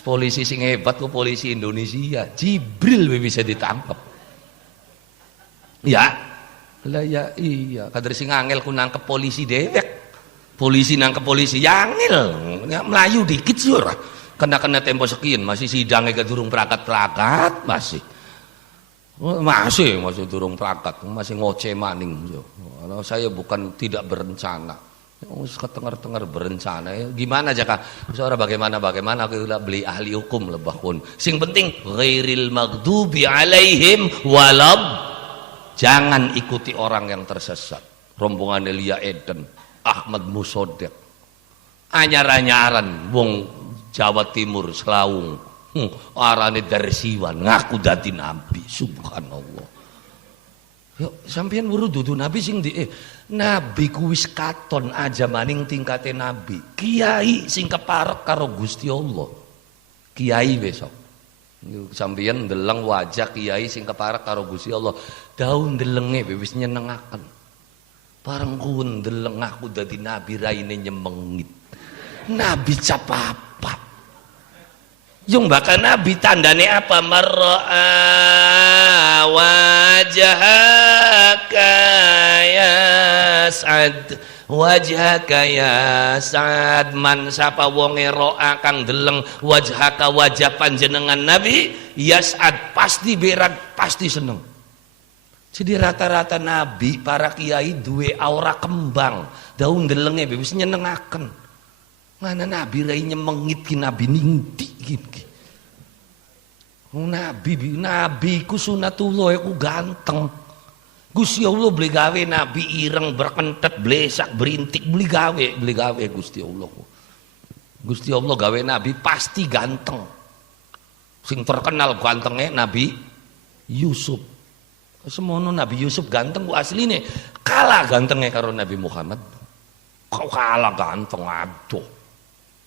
polisi sing hebat kok polisi Indonesia. Jibril bisa ditangkap. Ya, lah ya iya. Kader sing angel ku nangkep polisi dewek. Polisi nangkep polisi yangil, melayu dikit sih ora. Kena tempo sekian masih sidangnya ke durung perakat masih durung perakat, masih ngoceh maning. Saya bukan tidak berencana, ketenger berencana. Gimana aja Kak? Seorang bagaimana aku beli ahli hukum lebah pun. Sing penting ghairil maghdubi alaihim walad. Jangan ikuti orang yang tersesat. Rombongan Lia Eden, Ahmad Musodek, anyar-anyaran wong Jawa Timur Selawung. Arane Darsiwan ngaku dadi nabi, subhanallah. Yuk sampeyan weruh dudu nabi sing nabi ku wis katon aja maning tingkate nabi. Kiai sing keparek karo Gusti Allah. Kiai besok. Sampeyan ndeleng wajah kiai sing keparek karo Gusti Allah. Daun ndelenge wis nyenengaken. Bareng ku ndeleng aku dadi nabi raine nyemengit. Nabi capapat. Yung baka nabi tandane apa? Mar'a wajhaka ya Sa'ad, wajhaka ya Sa'ad. Man sapa wonge ro'a kang deleng wajhaka wajah panjenengan nabi ya Sa'ad, pasti berat, pasti seneng. Jadi rata-rata nabi para kiai duwe aura kembang, daun delenge wis nyenengaken. Mana nabi rai nyemengit ki nabi ningdi gitu. Nabi ku sunatullah aku ganteng. Gusti Allah beli gawe nabi ireng berkentet blesak berintik beli gawe Gusti Allah. Gusti Allah gawe nabi pasti ganteng. Sing terkenal gantengnya Nabi Yusuf. Semono Nabi Yusuf ganteng ku asline kalah gantengnya karo Nabi Muhammad. Kau kalah ganteng aduh.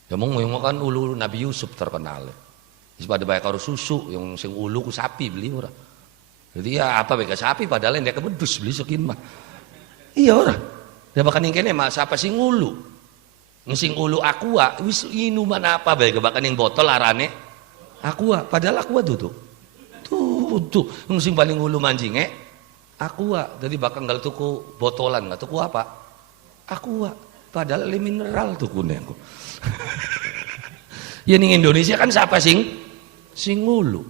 Ya mong kan ulu Nabi Yusuf terkenal. Wis pada bae karo susu yang sing ulu ku sapi beli ora. Jadi ya apa bae sapi padahal ndek kebedus beli sekin mah. Iya ora. Ya bahkan yang kene mah siapa sing ulu. Sing ulu aqua wis minuman apa bae bahkan yang botol arane aqua padahal aqua tuh sing paling ulu mancingnya aqua jadi bakal nggak tuku botolan nggak tuku apa aqua padahal mineral tuh kuning ya ning Indonesia kan siapa sing ulu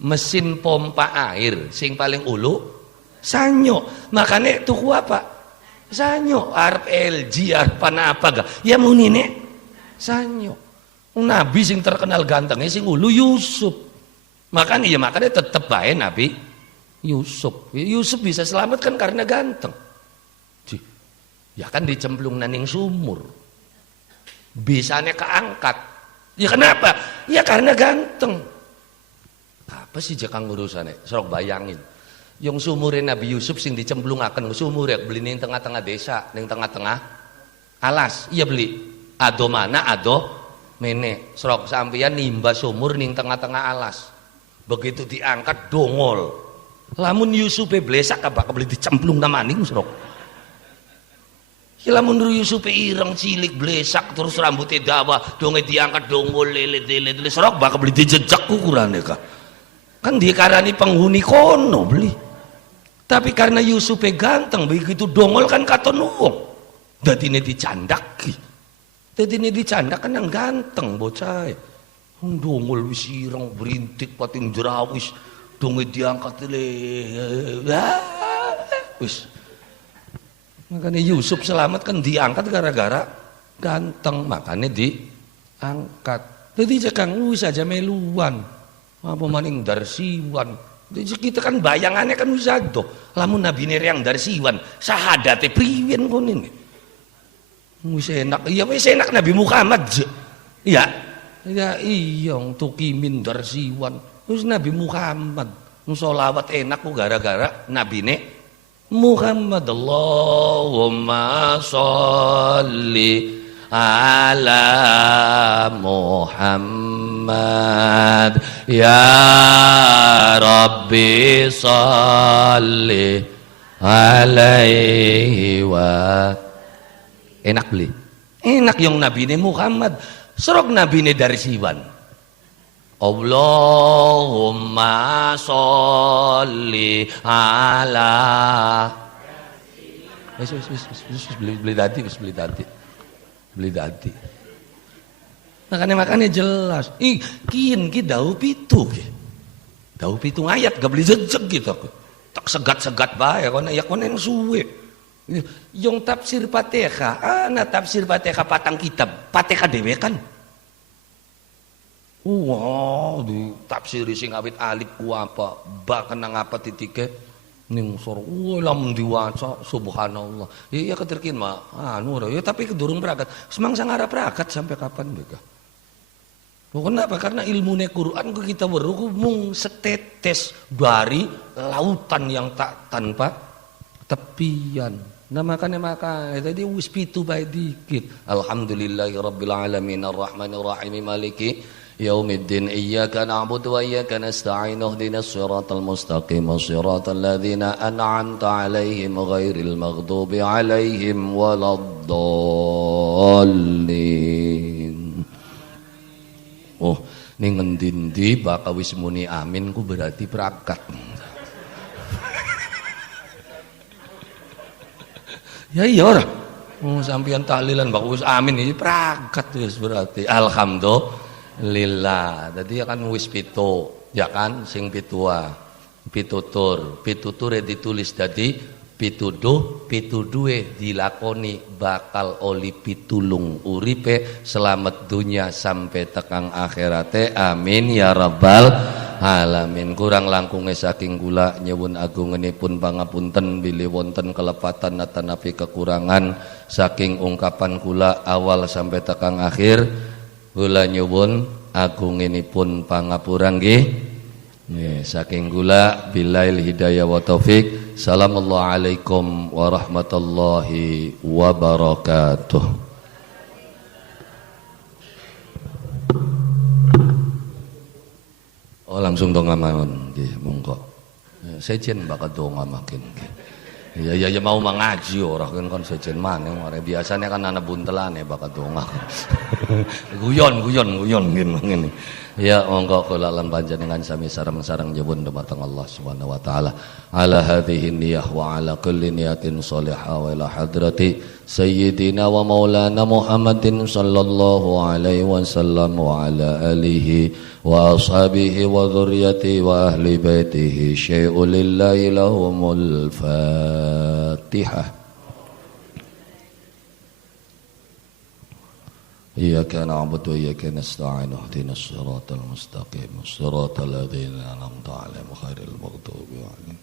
mesin pompa air sing paling ulu Sanyo makanya tuku apa Sanyo arep LG arep apa gak ya munine Sanyo. Nabi sing terkenal gantengnya sing ulu Yusuf. Makanya tetep bae Nabi Yusuf. Yusuf bisa selamat kan karena ganteng. Ya kan dicemplung naning sumur. Bisanya keangkat. Ya kenapa? Ya karena ganteng. Apa sih jakang urusannya? Sok bayangin. Yang sumurnya Nabi Yusuf sing dicemplungaken sumur ya beli ning tengah-tengah desa, ning tengah-tengah alas. Iya beli. Ado mana ado mene serok sampeyan nimba sumur ning tengah-tengah alas begitu diangkat dongol lamun Yusufe blesak apa beli dicemplung namaning serok lamun Yusufe ireng cilik blesak terus rambutnya dawa donge diangkat dongol lele serok bakal beli dijejak ukurane kah kan dikarani penghuni kono beli tapi karena Yusufe ganteng begitu dongol kan katon wong dadine dicandaki jadi ini dicanda kan yang ganteng bocah. Dongol wis ireng berintik pating jerawis donge diangkat wis. Makanya Yusuf selamat kan diangkat gara-gara ganteng makanya diangkat. Jadi cekang wis aja meluan. Apa maning darsiwan. Jadi kita kan bayangannya kan wis ado. Lamun nabi yang darsiwan sahadate priyen kon ini. Wis enak, iya wis enak Nabi Muhammad. Iya. Ya iya tukimin darsiwan. Wis Nabi Muhammad. Sholawat enak ku gara-gara nabine Muhammad. Allahumma sholli ala Muhammad ya Rabbi sholli alaihi wa enak beli enak yang nabi ini Muhammad serok nabi ini dari siwan Allahumma sholli ala wis beli tadi makanya jelas kian ki dau pitu ayat gak beli jejeg gitu tak segat bae kono ya kono yang suwe. Yung tafsir Fatihah, tafsir Fatihah patang kitab, Fatihah dhewe kan. Wow, di tafsir sing awit alif ku apa, ba kenang apa titike ning sor. Lamun diwaca subhanallah. Ya keterkin mah ya tapi kedurung berangkat. Semangsa ngarep berangkat sampai kapan mereka? Kenapa? Karena ilmune Quran kita weruh mung setetes dari lautan yang tak tanpa tepian. Nah makanya tadi wis pitu bae dikit. Alhamdulillahirabbil alamin arrahmanir rahim maliki yaumiddin iyyaka na'budu wa iyyaka nasta'in ihdinas siratal mustaqim siratal ladzina an'amta 'alaihim ghairil maghdubi 'alaihim waladdallin. Oh, ning ngendi-endi bakal wis muni amin ku berarti berangkat. Ya iya ora. Sampeyan tahlilan bagus amin iki prakat wis berarti alhamdulillah. Dadi kan wis pitu, ya kan sing pitua. Pituture ditulis dadi pituduhe dilakoni bakal oli pitulung uripe selamat dunya sampai tekang akhirate amin ya rabbal alamin. Kurang langkunge saking kula nyuwun agungenipun pangapunten bilih wonten kelepatan atanapi kekurangan saking ungkapan kula awal sampai tekan akhir. Kula nyuwun agungenipun pangapura nggih. Nggih, saking kula billail hidayah wa taufik. Assalamualaikum warahmatullahi wabarakatuh. Oh langsung donga mawon nggih monggo. Sejen bakal donga makin nggih. Ya mau mengaji ora kan sejen maneh ora biasane kan ana buntelane bakal donga. guyon ngene. Ya monggo kula lan panjenengan sami sareng-sareng nyuwun dumateng Allah Subhanahu wa taala ala hadhihi niyyah wa ala kulli niyatin shalihah wa ila hadrati sayyidina wa maulana Muhammadin sallallahu alaihi wasallam wa ala alihi wa ashabihi wa dzurriyyati wa ahli baitihi syai'ul lillahi lahumul Fatihah. إياك نعبد وإياك نستعين اهدنا الصراط المستقيم صراط الذين أنعمت عليهم غير المغضوب عليهم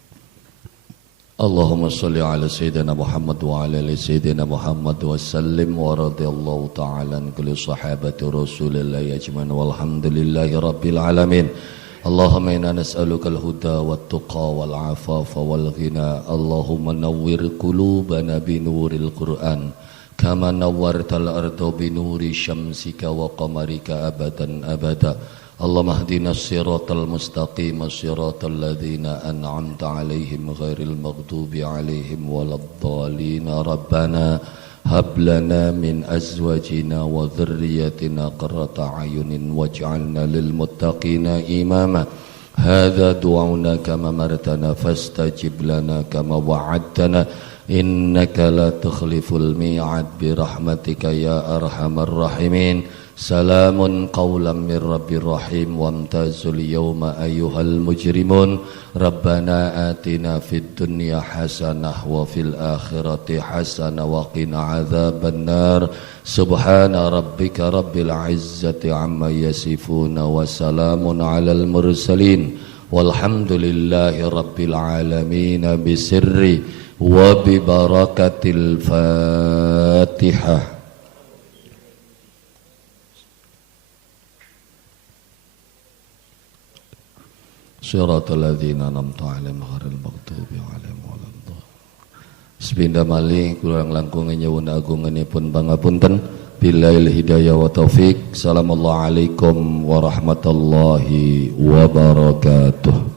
اللهم صل على سيدنا محمد وعلى آل سيدنا محمد وسلم ورضي الله تعالى عن كل صحابة رسول الله أجمعين والحمد لله رب العالمين اللهم إنا نسألك الهدى والتقى والعفاف والغنى اللهم نور قلوبنا بنور القرآن كما نورت الأرض بنور شمسك وقمرك أبدا أبدا اللهم اهدنا الصراط المستقيم صراط الذين أنعمت عليهم غير المغضوب عليهم ولا الضالين ربنا هب لنا من أزواجنا وذريتنا قرة أعين واجعلنا للمتقين إماما هذا دعونا كما مرتنا فاستجب لنا كما وعدتنا إنك لا تخلف الميعاد برحمتك يا أرحم الراحمين سلام قولا من رب رحيم وامتازوا اليوم أيها المجرمون ربنا آتنا في الدنيا حسنة وفي الآخرة حسنة وقنا عذاب النار سبحان ربك رب العزة عما يصفون وسلام على المرسلين والحمد لله رب العالمين بسر وببركة الفاتحة صراط الذين أنعمت عليهم غير المغضوب عليهم ولا الضالين. Sepindah malih kurang langkung nyuwun agungenipun pangapunten. Billail hidayah wa taufik. Assalamualaikum warahmatullahi wabarakatuh.